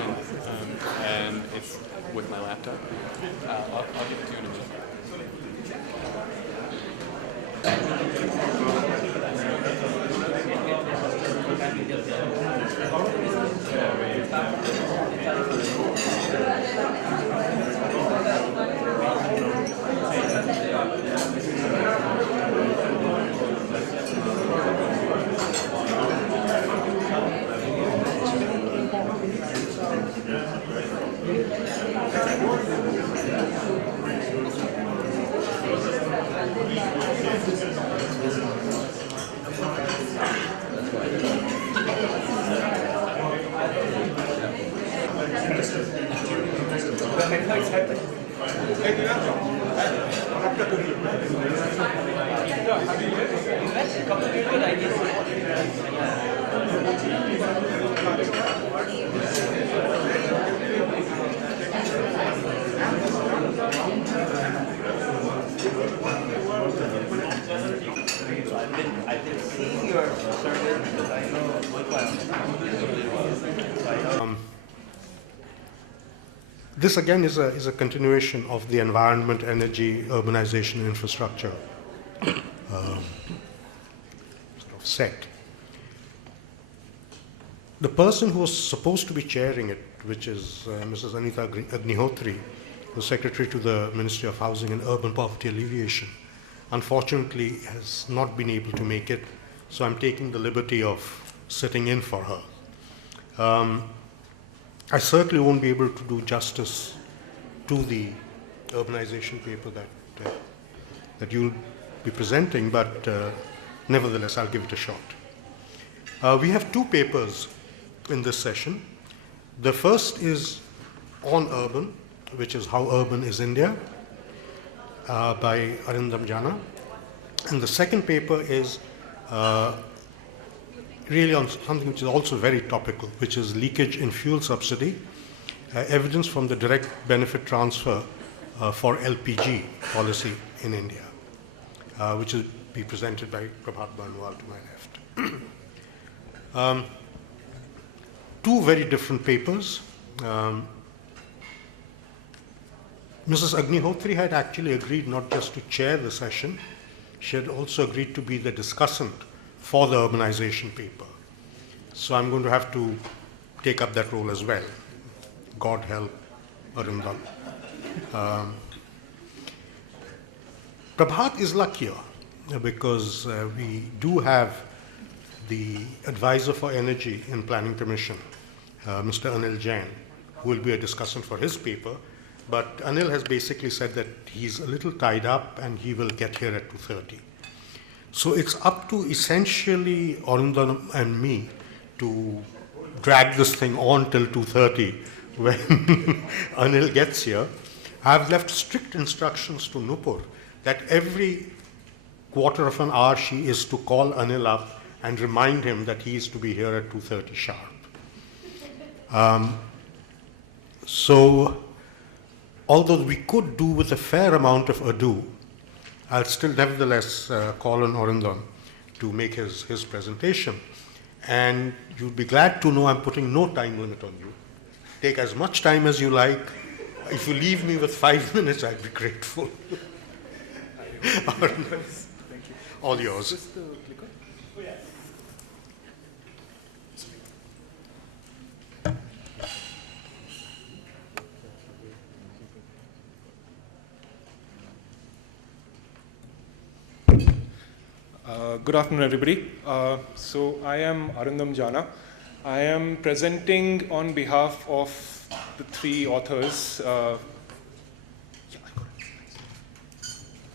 And it's with my laptop. I'll give it to you in a minute. I've been seeing your service because I know This again is a continuation of the environment, energy, urbanization, infrastructure sort of set. The person who was supposed to be chairing it, which is Mrs. Anita Agnihotri, the Secretary to the Ministry of Housing and Urban Poverty Alleviation, unfortunately has not been able to make it, so I'm taking the liberty of sitting in for her. I certainly won't be able to do justice to the urbanization paper that you'll be presenting, but nevertheless, I'll give it a shot. We have two papers in this session. The first is on urban, which is How Urban is India, by Arindam Jana. And the second paper is really on something which is also very topical, which is leakage in fuel subsidy, evidence from the direct benefit transfer for LPG policy in India, which will be presented by Prabhat Banwal to my left. Two very different papers. Mrs. Agnihotri had actually agreed not just to chair the session, she had also agreed to be the discussant for the urbanization paper. So I'm going to have to take up that role as well. God help Arindam. Prabhat is luckier because we do have the advisor for energy in Planning Commission, Mr. Anil Jain, who will be a discussant for his paper. But Anil has basically said that he's a little tied up and he will get here at 2:30. So it's up to essentially Arindam and me to drag this thing on till 2:30 when Anil gets here. I've left strict instructions to Nupur that every quarter of an hour she is to call Anil up and remind him that he is to be here at 2:30 sharp. So although we could do with a fair amount of ado, I'll still nevertheless call on Arindam to make his presentation. And you'll be glad to know I'm putting no time limit on you. Take as much time as you like. If you leave me with 5 minutes, I'd be grateful. Thank you. All yours. Just the clicker? Oh, yes. Good afternoon, everybody. So I am Arindam Jana. I am presenting on behalf of the three authors.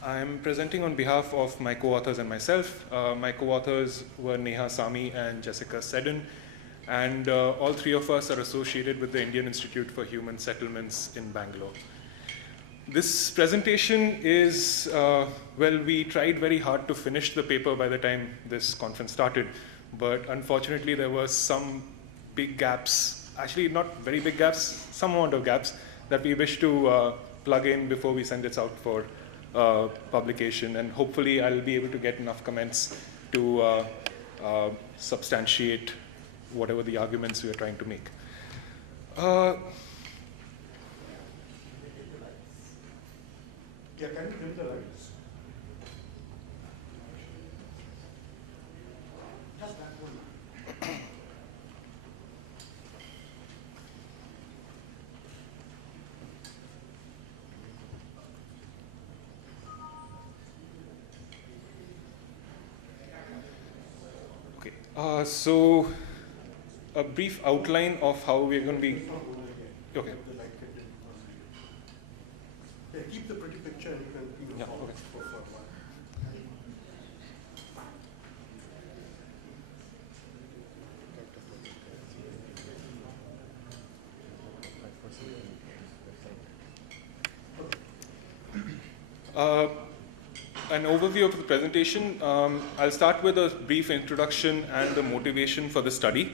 I am presenting on behalf of my co-authors and myself. My co-authors were Neha Sami and Jessica Seddon, and all three of us are associated with the Indian Institute for Human Settlements in Bangalore. This presentation is, well, we tried very hard to finish the paper by the time this conference started, but unfortunately there were some big gaps, actually not very big gaps, some amount of gaps that we wish to plug in before we send it out for publication, and hopefully I'll be able to get enough comments to substantiate whatever the arguments we are trying to make. Yeah, can you dim the lights? Just that one. Okay, so a brief outline of how we're going to be. Okay. Yeah, keep the pretty picture and you can Yeah, follow okay. for a while. An overview of the presentation. I'll start with a brief introduction and the motivation for the study,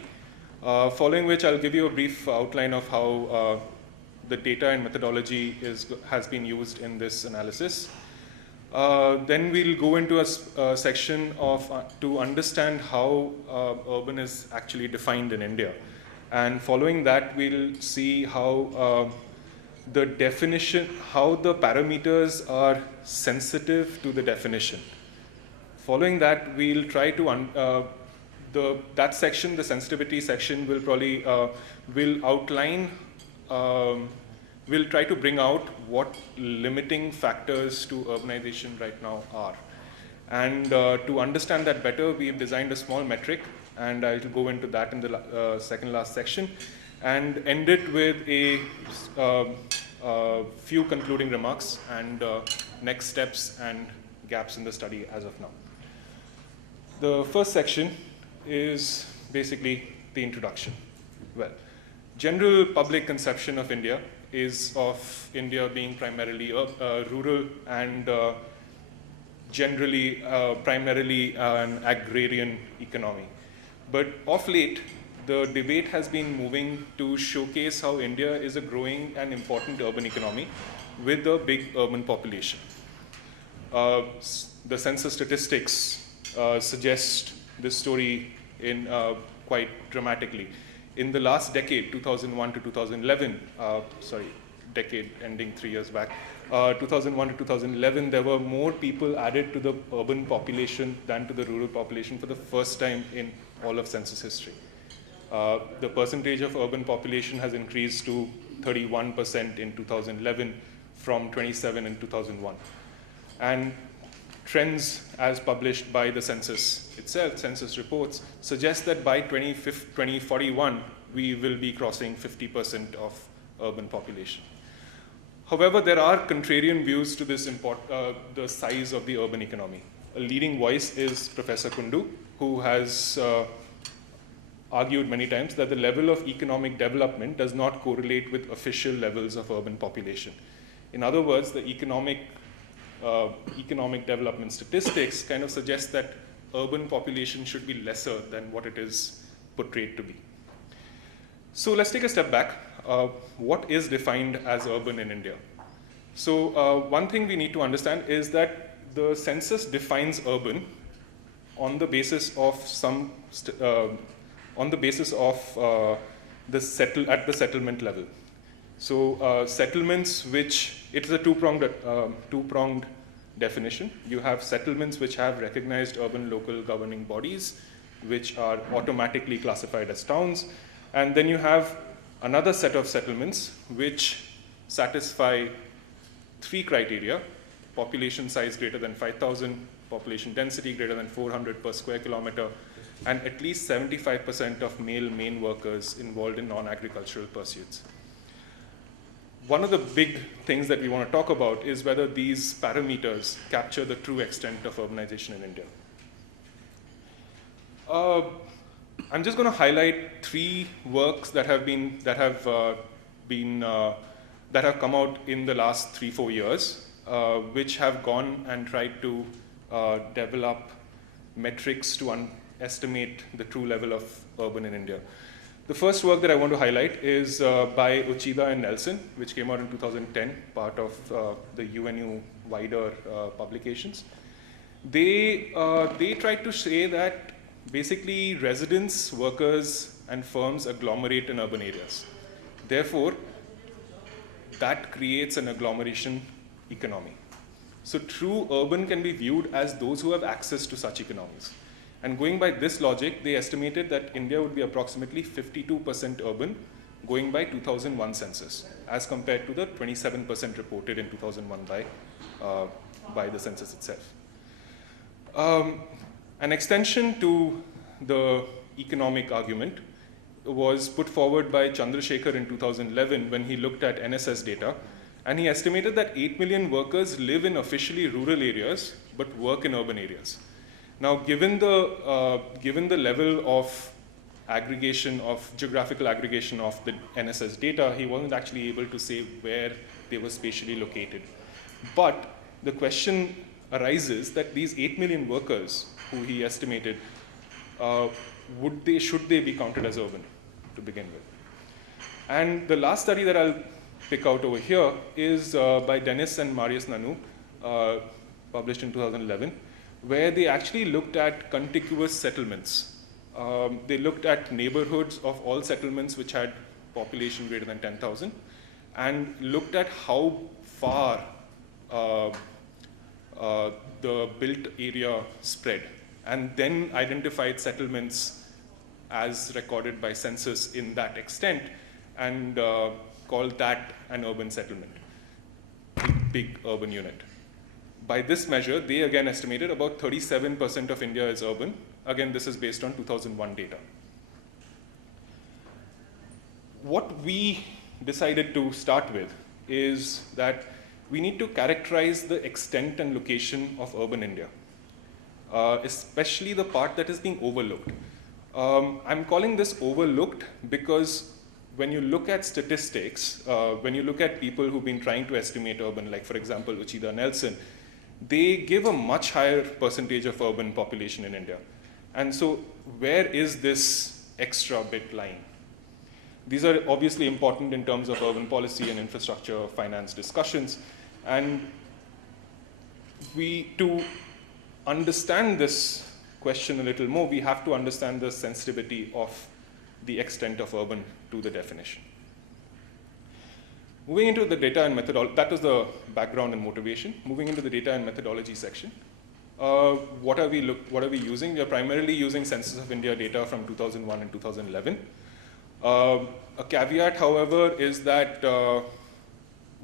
following which I'll give you a brief outline of how the data and methodology has been used in this analysis. Then we'll go into a section of to understand how urban is actually defined in India. And following that, we'll see how the definition, how the parameters are sensitive to the definition. Following that, we'll try to, that section, the sensitivity section, will probably, will outline, we'll try to bring out what limiting factors to urbanization right now are. And to understand that better, we've designed a small metric, and I'll go into that in the second last section, and end it with a few concluding remarks and next steps and gaps in the study as of now. The first section is basically the introduction. Well, general public conception of India is of India being primarily rural and generally primarily an agrarian economy. But of late, the debate has been moving to showcase how India is a growing and important urban economy with a big urban population. The census statistics suggest this story in quite dramatically. In the last decade, 2001 to 2011, decade ending 3 years back, 2001 to 2011, there were more people added to the urban population than to the rural population for the first time in all of census history. The percentage of urban population has increased to 31% in 2011 from 27 in 2001. And trends as published by the census itself, census reports, suggest that by 2041, we will be crossing 50% of urban population. However, there are contrarian views to this the size of the urban economy. A leading voice is Professor Kundu, who has argued many times that the level of economic development does not correlate with official levels of urban population. In other words, the economic development statistics kind of suggest that urban population should be lesser than what it is portrayed to be. So let's take a step back. What is defined as urban in India? So one thing we need to understand is that the census defines urban on the basis of at the settlement level. So settlements which, it is a two-pronged definition. You have settlements which have recognized urban local governing bodies, which are automatically classified as towns. And then you have another set of settlements which satisfy three criteria: population size greater than 5,000, population density greater than 400 per square kilometer, and at least 75% of male main workers involved in non-agricultural pursuits. One of the big things that we want to talk about is whether these parameters capture the true extent of urbanization in India. I'm just going to highlight three works that have come out in the last 3-4 years, which have gone and tried to develop metrics to estimate the true level of urban in India. The first work that I want to highlight is by Uchida and Nelson, which came out in 2010, part of the UNU wider publications. They tried to say that basically residents, workers, and firms agglomerate in urban areas. Therefore, that creates an agglomeration economy. So true urban can be viewed as those who have access to such economies. And going by this logic, they estimated that India would be approximately 52% urban going by 2001 census, as compared to the 27% reported in 2001 by the census itself. An extension to the economic argument was put forward by Chandrasekhar in 2011 when he looked at NSS data, and he estimated that 8 million workers live in officially rural areas but work in urban areas. Now, given the level of geographical aggregation of the NSS data, he wasn't actually able to say where they were spatially located. But the question arises that these 8 million workers who he estimated, should they be counted as urban to begin with? And the last study that I'll pick out over here is by Dennis and Marius Nanu, published in 2011, where they actually looked at contiguous settlements. They looked at neighborhoods of all settlements which had population greater than 10,000, and looked at how far the built area spread, and then identified settlements as recorded by census in that extent, and called that an urban settlement, big urban unit. By this measure, they again estimated about 37% of India is urban. Again, this is based on 2001 data. What we decided to start with is that we need to characterize the extent and location of urban India, especially the part that is being overlooked. I'm calling this overlooked because when you look at statistics, when you look at people who've been trying to estimate urban, like for example, Uchida Nelson, they give a much higher percentage of urban population in India. And so where is this extra bit lying? These are obviously important in terms of urban policy and infrastructure finance discussions. And to understand this question a little more, we have to understand the sensitivity of the extent of urban to the definition. Moving into the data and methodology, that was the background and motivation. Moving into the data and methodology section. What are we using? We are primarily using Census of India data from 2001 and 2011. A caveat, however, is that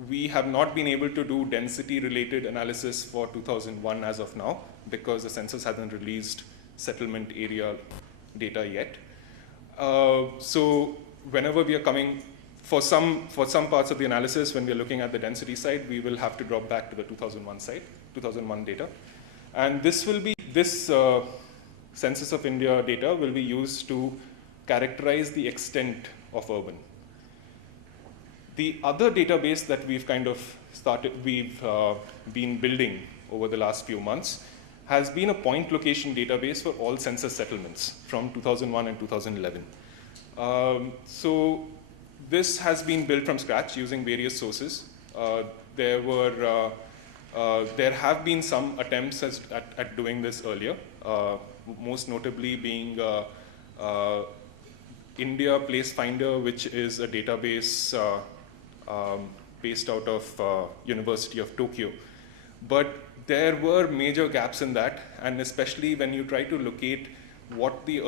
we have not been able to do density-related analysis for 2001 as of now, because the census hasn't released settlement area data yet. So whenever we are coming, for some parts of the analysis, when we are looking at the density side, we will have to drop back to the 2001 data. And this Census of India data will be used to characterize the extent of urban. The other database that we've been building over the last few months has been a point location database for all census settlements from 2001 and 2011. So this has been built from scratch using various sources. there have been some attempts at doing this earlier, most notably being India Place Finder, which is a database based out of University of Tokyo. But there were major gaps in that, and especially when you try to locate what the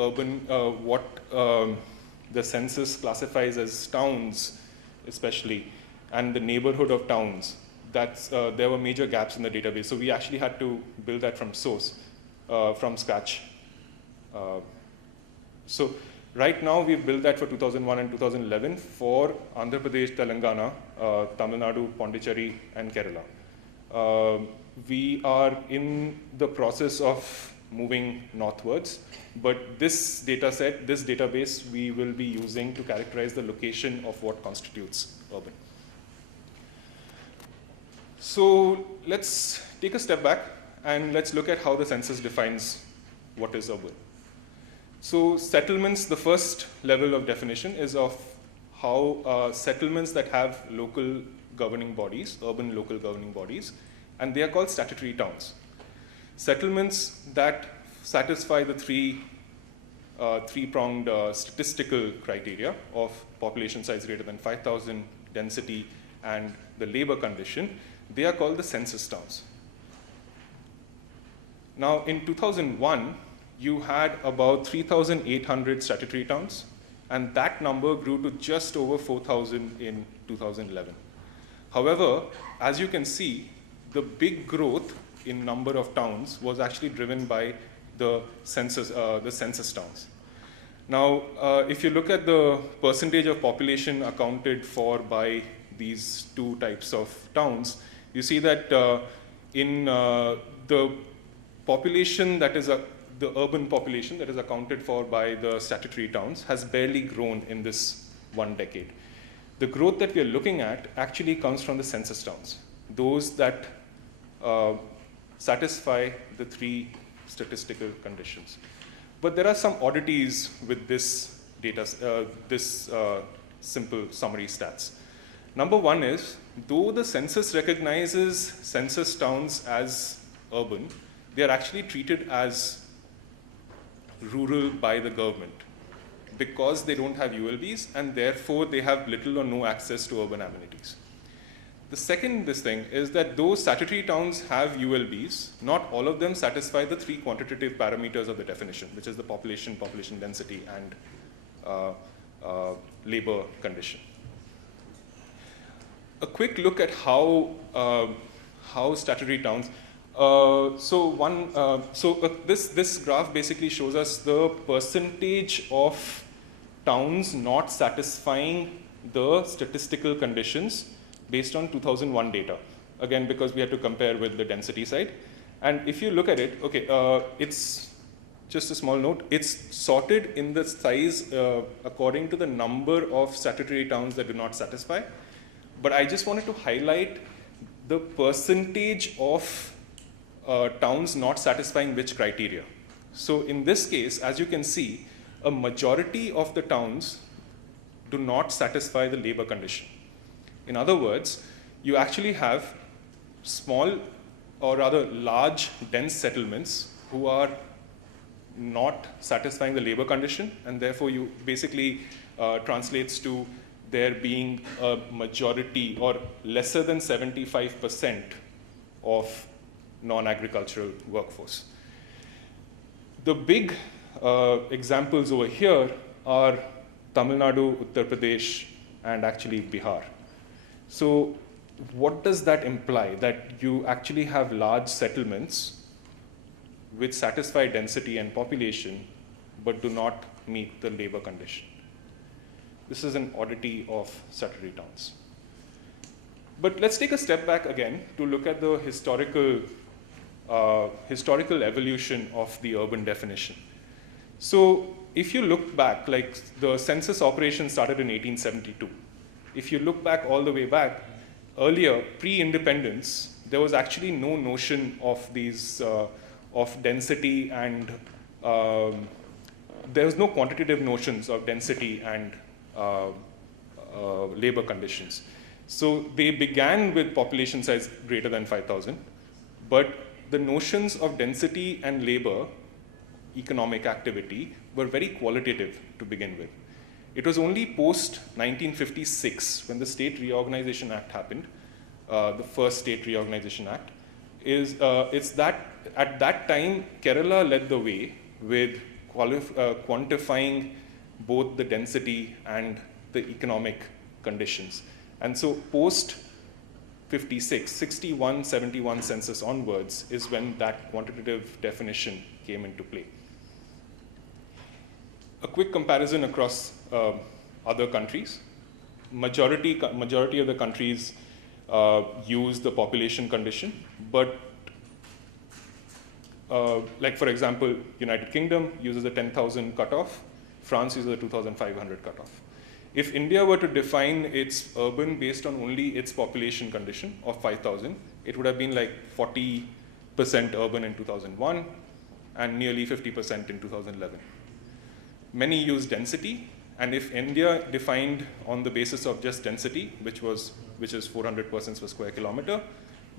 the census classifies as towns, especially, and the neighborhood of towns, there were major gaps in the database. So we actually had to build that from scratch. So right now we've built that for 2001 and 2011 for Andhra Pradesh, Telangana, Tamil Nadu, Pondicherry, and Kerala. We are in the process of moving northwards, but this data set, this database, we will be using to characterize the location of what constitutes urban. So let's take a step back and let's look at how the census defines what is urban. So settlements, the first level of definition is of how settlements that have local governing bodies, urban local governing bodies, and they are called statutory towns. Settlements that satisfy the three-pronged statistical criteria of population size greater than 5,000, density, and the labor condition, they are called the census towns. Now, in 2001, you had about 3,800 statutory towns, and that number grew to just over 4,000 in 2011. However, as you can see, the big growth in number of towns was actually driven by the census towns. Now, if you look at the percentage of population accounted for by these two types of towns, you see that in the population that is the urban population that is accounted for by the statutory towns has barely grown in this 1 decade. The growth that we are looking at actually comes from the census towns, those that satisfy the three statistical conditions. But there are some oddities with this data, simple summary stats. Number one is, though the census recognizes census towns as urban, they are actually treated as rural by the government because they don't have ULBs and therefore they have little or no access to urban amenities. The second thing is that those statutory towns have ULBs, not all of them satisfy the three quantitative parameters of the definition, which is the population, population density, and labor condition. A quick look at how statutory towns. This graph basically shows us the percentage of towns not satisfying the statistical conditions based on 2001 data. Again, because we had to compare with the density side. And if you look at it, okay, it's just a small note. It's sorted in the size according to the number of statutory towns that do not satisfy. But I just wanted to highlight the percentage of towns not satisfying which criteria. So in this case, as you can see, a majority of the towns do not satisfy the labor condition. In other words, you actually have small or rather large dense settlements who are not satisfying the labor condition, and therefore you basically translates to there being a majority or lesser than 75% of non-agricultural workforce. The big examples over here are Tamil Nadu, Uttar Pradesh, and actually Bihar. So what does that imply? That you actually have large settlements which satisfy density and population, but do not meet the labor condition. This is an oddity of statutory towns. But let's take a step back again to look at the historical evolution of the urban definition. So if you look back, like the census operation started in 1872. If you look back all the way back, earlier, pre-independence, there was actually no notion of these, of density and, there was no quantitative notions of density and labor conditions. So they began with population size greater than 5,000, but the notions of density and labor, economic activity, were very qualitative to begin with. It was only post 1956, when the State Reorganization Act happened, the first State Reorganization Act, it's that at that time, Kerala led the way with quantifying both the density and the economic conditions. And so post 56, 61, 71 census onwards is when that quantitative definition came into play. A quick comparison across other countries. Majority of the countries use the population condition, but like for example, United Kingdom uses a 10,000 cutoff, France uses a 2,500 cutoff. If India were to define its urban based on only its population condition of 5,000, it would have been like 40% urban in 2001 and nearly 50% in 2011. Many use density, and if India defined on the basis of just density, which is 400 persons per square kilometer,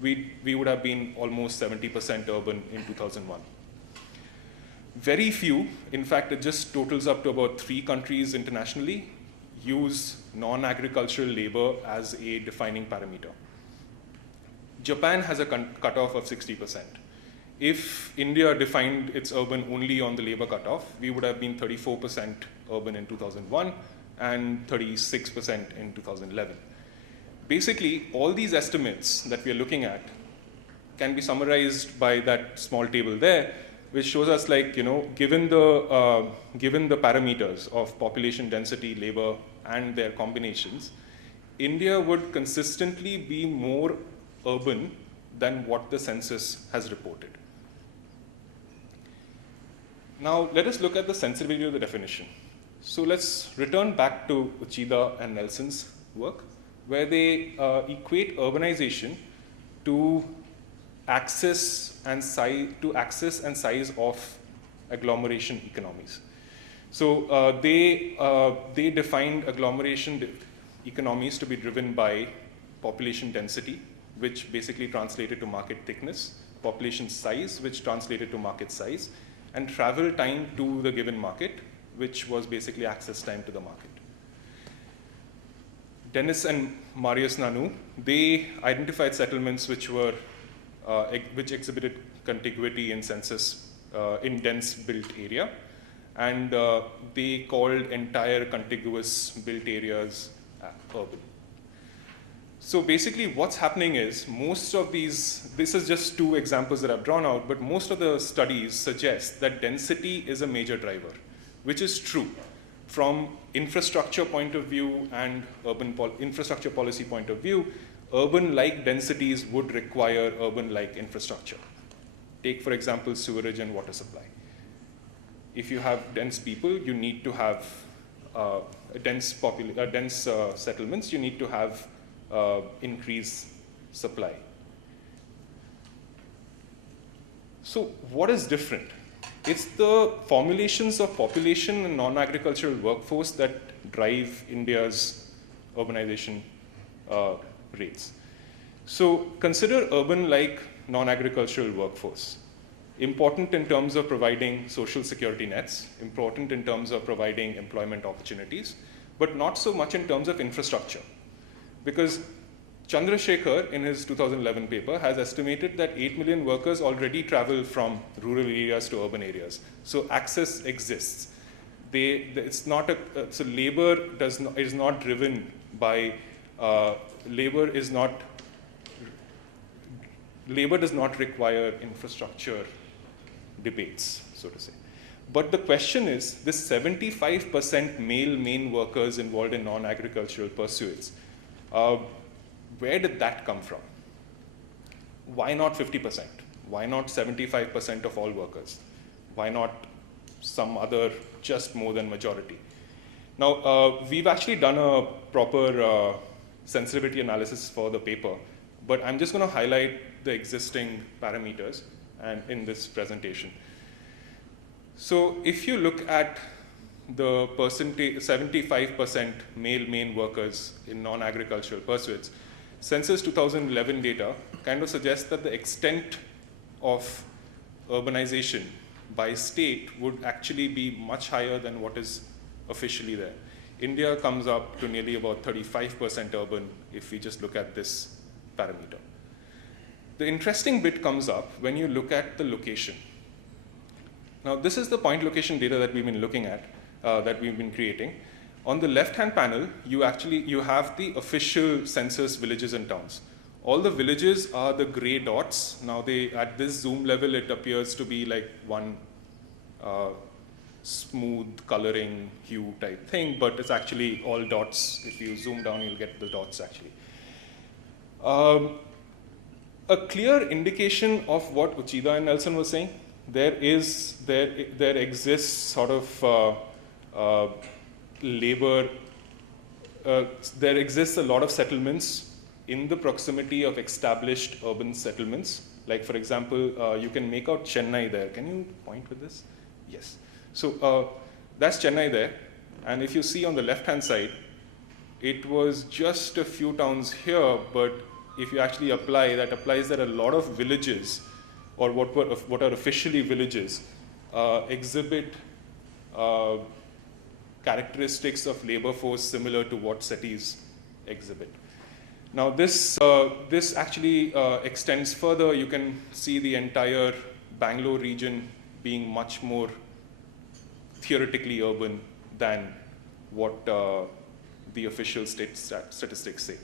we would have been almost 70% urban in 2001. Very few, in fact, it just totals up to about 3 countries internationally, use non-agricultural labor as a defining parameter. Japan has a cutoff of 60%. If India defined its urban only on the labor cutoff, we would have been 34% urban in 2001 and 36% in 2011. Basically, all these estimates that we are looking at can be summarized by that small table there, which shows us, like, given the parameters of population density, labor, and their combinations, India would consistently be more urban than what the census has reported. Now, let us look at the sensibility of the definition. So let's return back to Uchida and Nelson's work, where they equate urbanization to access and size of agglomeration economies. So they defined agglomeration economies to be driven by population density, which basically translated to market thickness, population size, which translated to market size, and travel time to the given market, which was basically access time to the market. Dennis and Marius Nanu, they identified settlements which exhibited contiguity in census in dense built area, and they called entire contiguous built areas urban. So basically what's happening is most of these, this is just 2 examples that I've drawn out, but most of the studies suggest that density is a major driver, which is true from infrastructure point of view and infrastructure policy point of view. Urban-like densities would require urban-like infrastructure. Take, for example, sewerage and water supply. If you have dense people, you need to have dense settlements, you need to have increased supply. So what is different? It's the formulations of population and non-agricultural workforce that drive India's urbanization rates. So consider urban-like non-agricultural workforce. Important in terms of providing social security nets, important in terms of providing employment opportunities, but not so much in terms of infrastructure. Because Chandrasekhar, in his 2011 paper, has estimated that 8 million workers already travel from rural areas to urban areas. So access exists. So labor is not driven by, labor does not require infrastructure debates, so to say. But the question is, this 75% male main workers involved in non-agricultural pursuits, where did that come from? Why not 50%? Why not 75% of all workers? Why not some other just more than majority? Now, we've actually done a proper sensitivity analysis for the paper, but I'm just going to highlight the existing parameters and in this presentation. So if you look at the percentage, 75% male main workers in non-agricultural pursuits, Census 2011 data kind of suggests that the extent of urbanization by state would actually be much higher than what is officially there. India comes up to nearly about 35% urban if we just look at this parameter. The interesting bit comes up when you look at the location. Now, this is the point location data that we've been looking at, that we've been creating. On the left-hand panel, you have the official census villages and towns. All the villages are the gray dots. Now, at this zoom level, it appears to be like one smooth coloring hue type thing, but it's actually all dots. If you zoom down, you'll get the dots actually. A clear indication of what Uchida and Nelson were saying, there exists sort of labor, there exists a lot of settlements in the proximity of established urban settlements. Like for example, you can make out Chennai there. Can you point with this? Yes. So that's Chennai there. And if you see on the left-hand side, it was just a few towns here, but if you actually apply, that applies that a lot of villages, or what are officially villages, exhibit characteristics of labor force similar to what cities exhibit. Now this actually extends further. You can see the entire Bangalore region being much more theoretically urban than what the official state statistics say.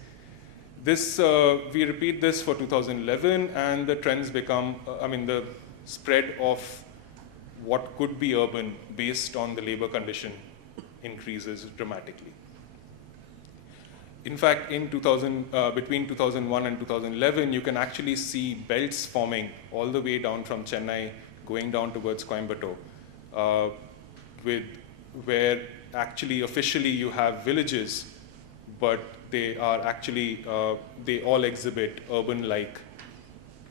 We repeat this for 2011, and the trends become, the spread of what could be urban based on the labor condition increases dramatically. In fact, between 2001 and 2011, you can actually see belts forming all the way down from Chennai, going down towards Coimbatore, where actually officially you have villages, but they are actually, they all exhibit urban-like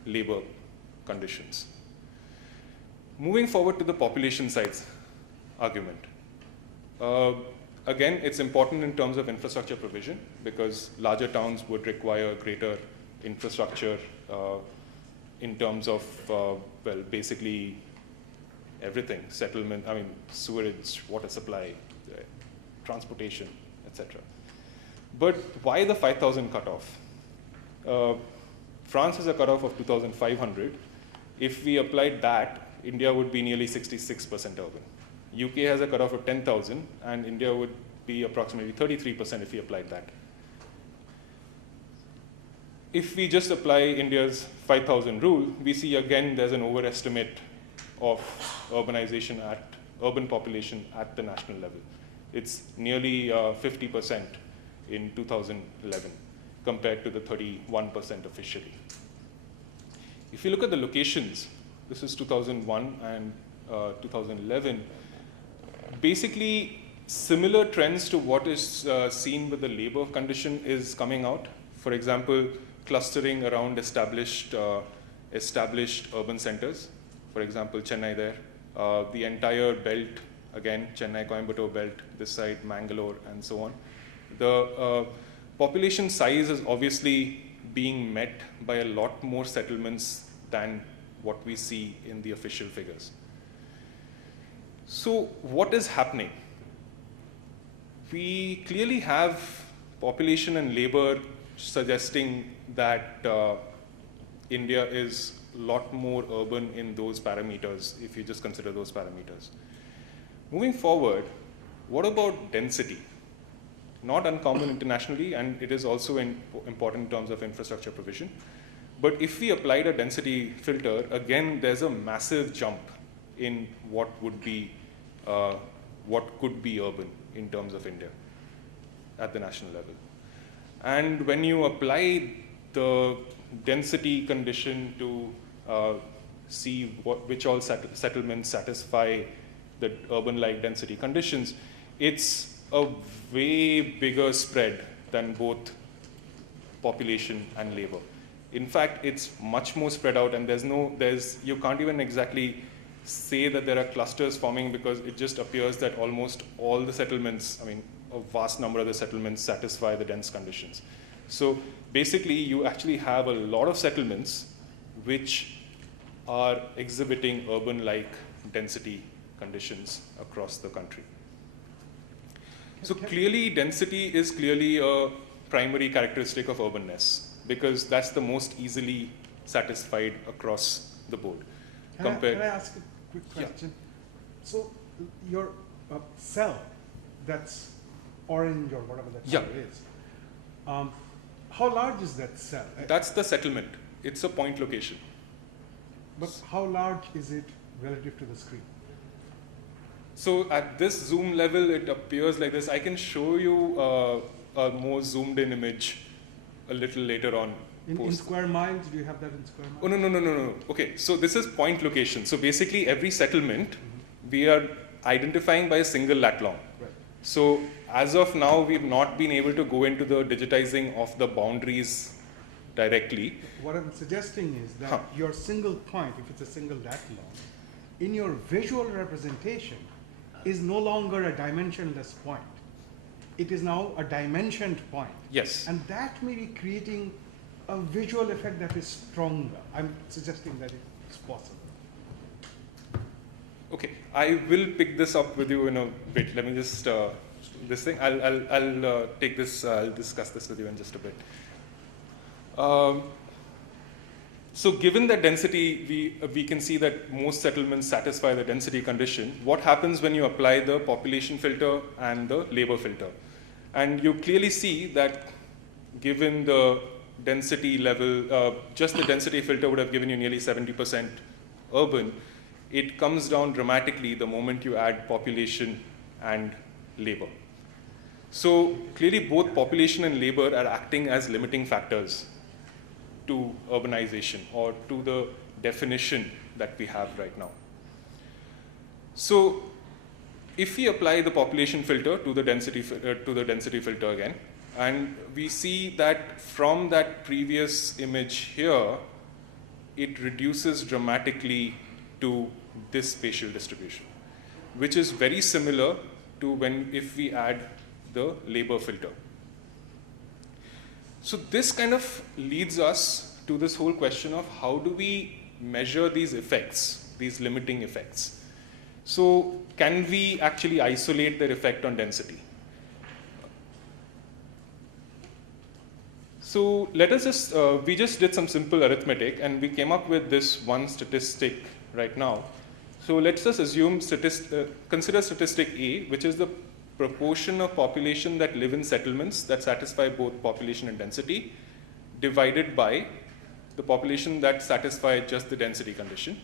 labor conditions. Moving forward to the population size argument. Again, it's important in terms of infrastructure provision because larger towns would require greater infrastructure in terms of, basically everything, settlement, sewerage, water supply, transportation, etc. But why the 5,000 cutoff? France has a cutoff of 2,500. If we applied that, India would be nearly 66% urban. UK has a cutoff of 10,000, and India would be approximately 33% if we applied that. If we just apply India's 5,000 rule, we see again there's an overestimate of urban population at the national level. It's nearly 50% in 2011 compared to the 31% officially. If you look at the locations, this is 2001 and 2011, basically similar trends to what is seen with the labor condition is coming out. For example, clustering around established urban centers. For example, Chennai there. The entire belt, again, Chennai, Coimbatore belt, this side, Mangalore, and so on. The population size is obviously being met by a lot more settlements than what we see in the official figures. So what is happening? We clearly have population and labor suggesting that India is a lot more urban in those parameters, if you just consider those parameters. Moving forward, what about density? Not uncommon internationally, and it is also important in terms of infrastructure provision. But if we applied a density filter, again, there's a massive jump in what could be urban in terms of India at the national level. And when you apply the density condition to see which all settlements satisfy the urban-like density conditions, it's a way bigger spread than both population and labor. In fact, it's much more spread out, and you can't even exactly say that there are clusters forming because it just appears that almost all the settlements, I mean, a vast number of the settlements satisfy the dense conditions. So basically, you actually have a lot of settlements which are exhibiting urban-like density conditions across the country. So clearly, density is clearly a primary characteristic of urbanness because that's the most easily satisfied across the board. Can I ask a quick question? Yeah. So your cell that's orange or whatever that color is, how large is that cell? That's the settlement. It's a point location. But how large is it relative to the screen? So at this zoom level, it appears like this. I can show you a more zoomed in image a little later on. In square miles, do you have that in square miles? Oh, no. Okay, so this is point location. So basically every settlement, we are identifying by a single lat long. Right. So as of now, we've not been able to go into the digitizing of the boundaries directly. What I'm suggesting is that your single point, if it's a single lat long, in your visual representation is no longer a dimensionless point. It is now a dimensioned point. Yes. And that may be creating a visual effect that is stronger. I'm suggesting that it's possible. Okay, I will pick this up with you in a bit. Let me just, this thing, I'll take this, I'll discuss this with you in just a bit. So given that density, we can see that most settlements satisfy the density condition. What happens when you apply the population filter and the labor filter? And you clearly see that given the density level, just the density filter would have given you nearly 70% urban. It comes down dramatically the moment you add population and labor. So clearly both population and labor are acting as limiting factors to urbanization or to the definition that we have right now. So if we apply the population filter to the density filter again, and we see that from that previous image here, it reduces dramatically to this spatial distribution, which is very similar to if we add the labor filter. So this kind of leads us to this whole question of how do we measure these effects, these limiting effects. So can we actually isolate their effect on density? So let us just, we just did some simple arithmetic and we came up with this one statistic right now. So let's just assume, consider statistic A, which is the proportion of population that live in settlements that satisfy both population and density, divided by the population that satisfy just the density condition.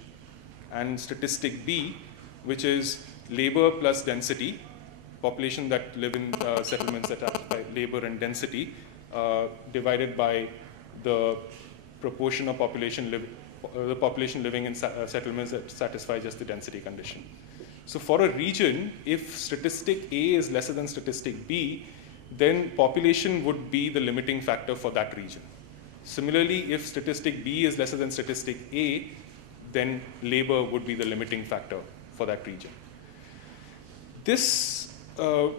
And statistic B, which is labor plus density, population that live in settlements that satisfy labor and density, divided by the proportion of population living in settlements that satisfy just the density condition. So for a region, if statistic A is lesser than statistic B, then population would be the limiting factor for that region. Similarly, if statistic B is lesser than statistic A, then labor would be the limiting factor for that region. This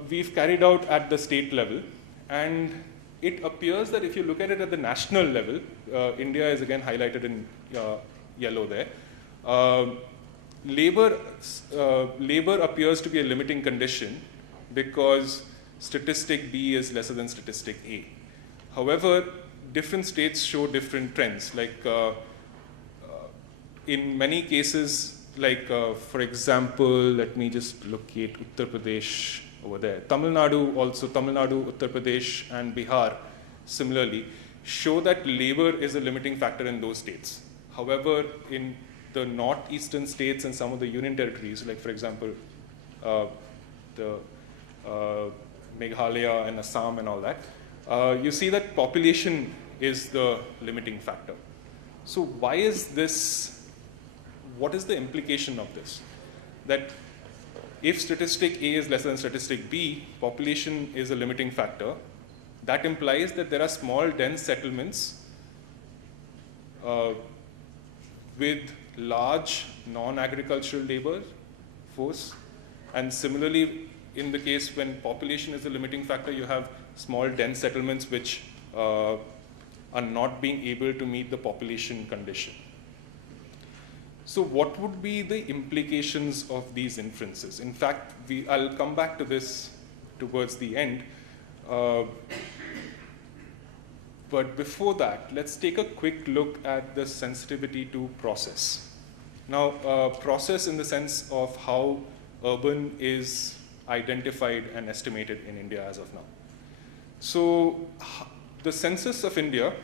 we've carried out at the state level, and it appears that if you look at it at the national level, India is again highlighted in yellow there. Labor appears to be a limiting condition because statistic B is lesser than statistic A. However, different states show different trends. Like in many cases, like for example, let me just locate Uttar Pradesh over there. Tamil Nadu, Uttar Pradesh, and Bihar similarly show that labor is a limiting factor in those states. However, in the northeastern states and some of the union territories, like for example, the Meghalaya and Assam and all that, you see that population is the limiting factor. So why is this, what is the implication of this? That if statistic A is less than statistic B, population is a limiting factor. That implies that there are small dense settlements with large non-agricultural labor force. And similarly, in the case when population is the limiting factor, you have small dense settlements which are not being able to meet the population condition. So what would be the implications of these inferences? In fact, I'll come back to this towards the end. But before that, let's take a quick look at the sensitivity to process. Now, process in the sense of how urban is identified and estimated in India as of now. So the census of India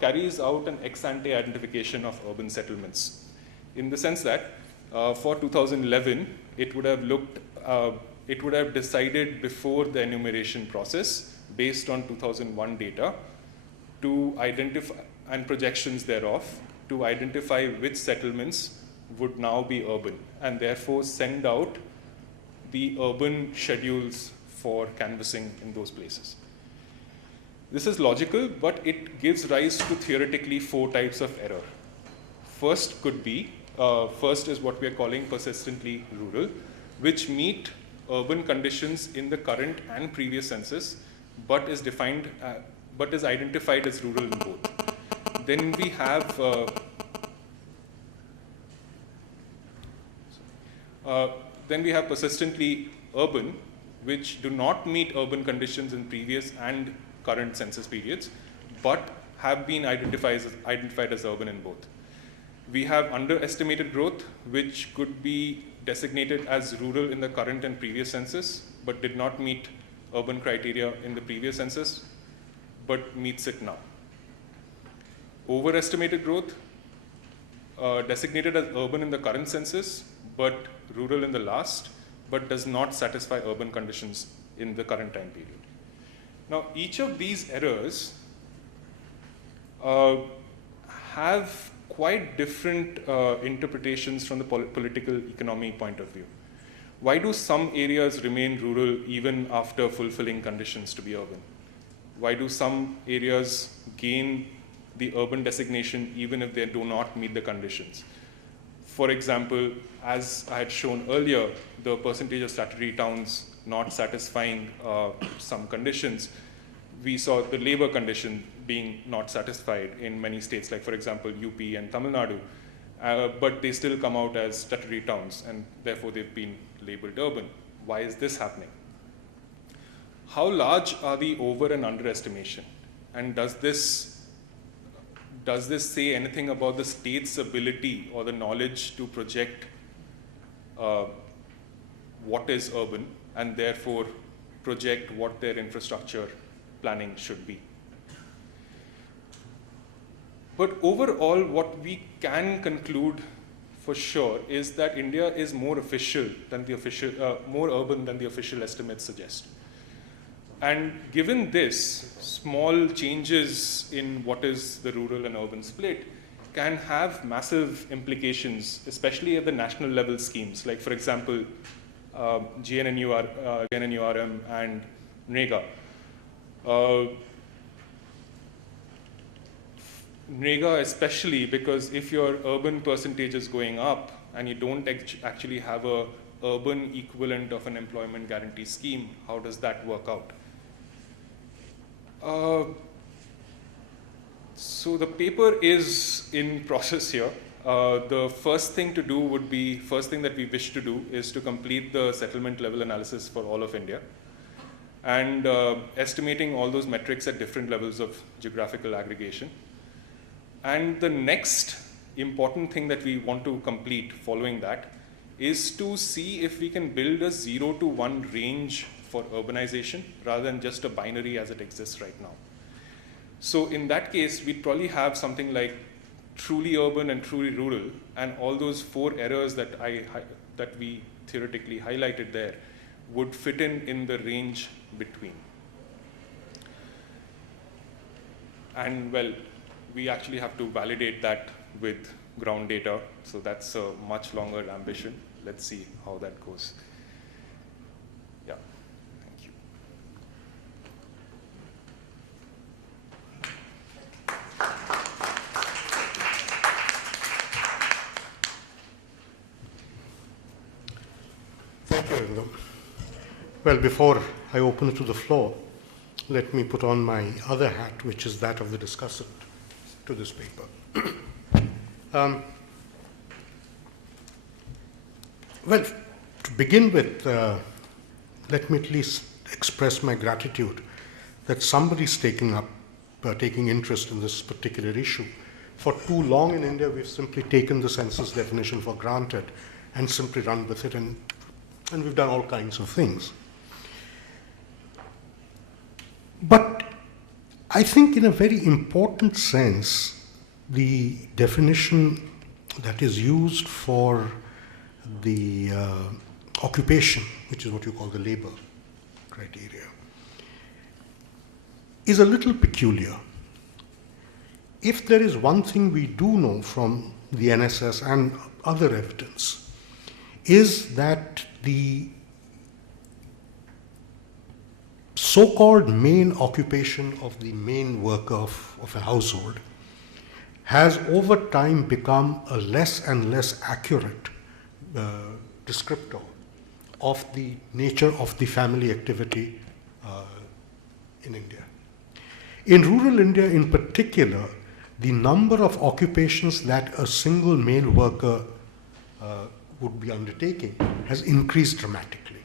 carries out an ex-ante identification of urban settlements, in the sense that for 2011, it would have decided before the enumeration process based on 2001 data to identify, and projections thereof, to identify which settlements would now be urban, and therefore send out the urban schedules for canvassing in those places. This is logical, but it gives rise to theoretically 4 types of error. First is what we are calling persistently rural, which meet urban conditions in the current and previous census, but is identified as rural in both. Then we have persistently urban, which do not meet urban conditions in previous and current census periods, but have been identified as urban in both. We have underestimated growth, which could be designated as rural in the current and previous census, but did not meet urban criteria in the previous census, but meets it now. Overestimated growth, designated as urban in the current census, but rural in the last, but does not satisfy urban conditions in the current time period. Now, each of these errors have quite different interpretations from the political economy point of view. Why do some areas remain rural even after fulfilling conditions to be urban? Why do some areas gain the urban designation even if they do not meet the conditions? For example, as I had shown earlier, the percentage of statutory towns not satisfying some conditions, we saw the labor condition being not satisfied in many states, like for example, UP and Tamil Nadu, but they still come out as statutory towns, and therefore they've been labeled urban. Why is this happening? How large are the over and underestimation? And does this say anything about the state's ability or the knowledge to project what is urban, and therefore project what their infrastructure planning should be? But overall, what we can conclude for sure is that India is more more urban than the official estimates suggest. And given this, small changes in what is the rural and urban split can have massive implications, especially at the national level schemes, like for example, GNNURM and NREGA. NREGA especially, because if your urban percentage is going up and you don't actually have a urban equivalent of an employment guarantee scheme, how does that work out? So the paper is in process here. The first thing that we wish to do is to complete the settlement level analysis for all of India, and estimating all those metrics at different levels of geographical aggregation. And the next important thing that we want to complete following that is to see if we can build a 0 to 1 range for urbanization rather than just a binary as it exists right now. So in that case, we'd probably have something like truly urban and truly rural, and all those 4 errors that we theoretically highlighted there would fit in the range between. And well, we actually have to validate that with ground data, so that's a much longer ambition. Let's see how that goes. Yeah, thank you. Thank you, Arindam. Well, before I open it to the floor, let me put on my other hat, which is that of the discussant to this paper. Well, to begin with, let me at least express my gratitude that somebody's taking interest in this particular issue. For too long in India, we've simply taken the census definition for granted and simply run with it, and we've done all kinds of things. But I think in a very important sense, the definition that is used for the occupation, which is what you call the labor criteria, is a little peculiar. If there is one thing we do know from the NSS and other evidence, is that the so-called main occupation of the main worker of a household has over time become a less and less accurate descriptor of the nature of the family activity in India. In rural India in particular, the number of occupations that a single male worker would be undertaking has increased dramatically.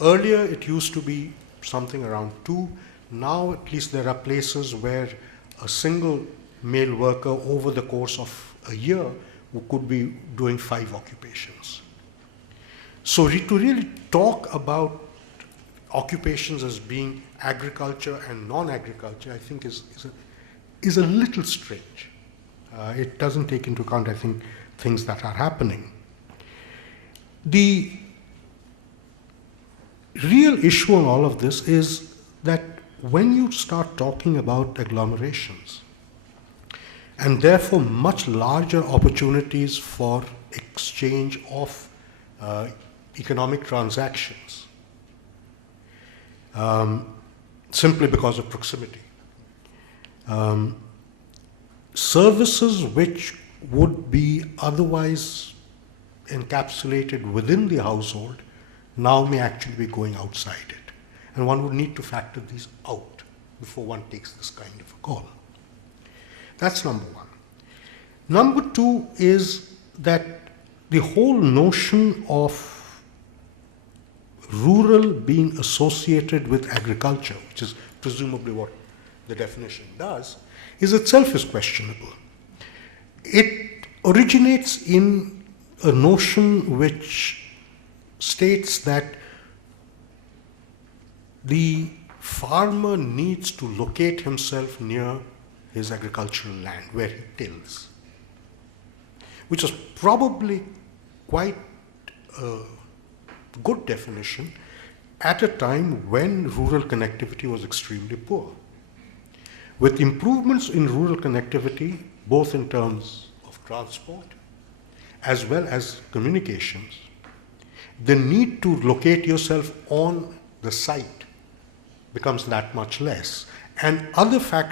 Earlier, it used to be something around 2. Now, at least there are places where a single male worker over the course of a year could be doing 5 occupations. So to really talk about occupations as being agriculture and non-agriculture, I think is a little strange. It doesn't take into account, I think, things that are happening. The real issue on all of this is that when you start talking about agglomerations, and therefore much larger opportunities for exchange of economic transactions, simply because of proximity. Services which would be otherwise encapsulated within the household now may actually be going outside it. And one would need to factor these out before one takes this kind of a call. That's number one. Number two is that the whole notion of rural being associated with agriculture, which is presumably what the definition does, is itself is questionable. It originates in a notion which states that the farmer needs to locate himself near his agricultural land where he tills, which is probably quite a good definition at a time when rural connectivity was extremely poor. With improvements in rural connectivity, both in terms of transport as well as communications, the need to locate yourself on the site becomes that much less. And other factors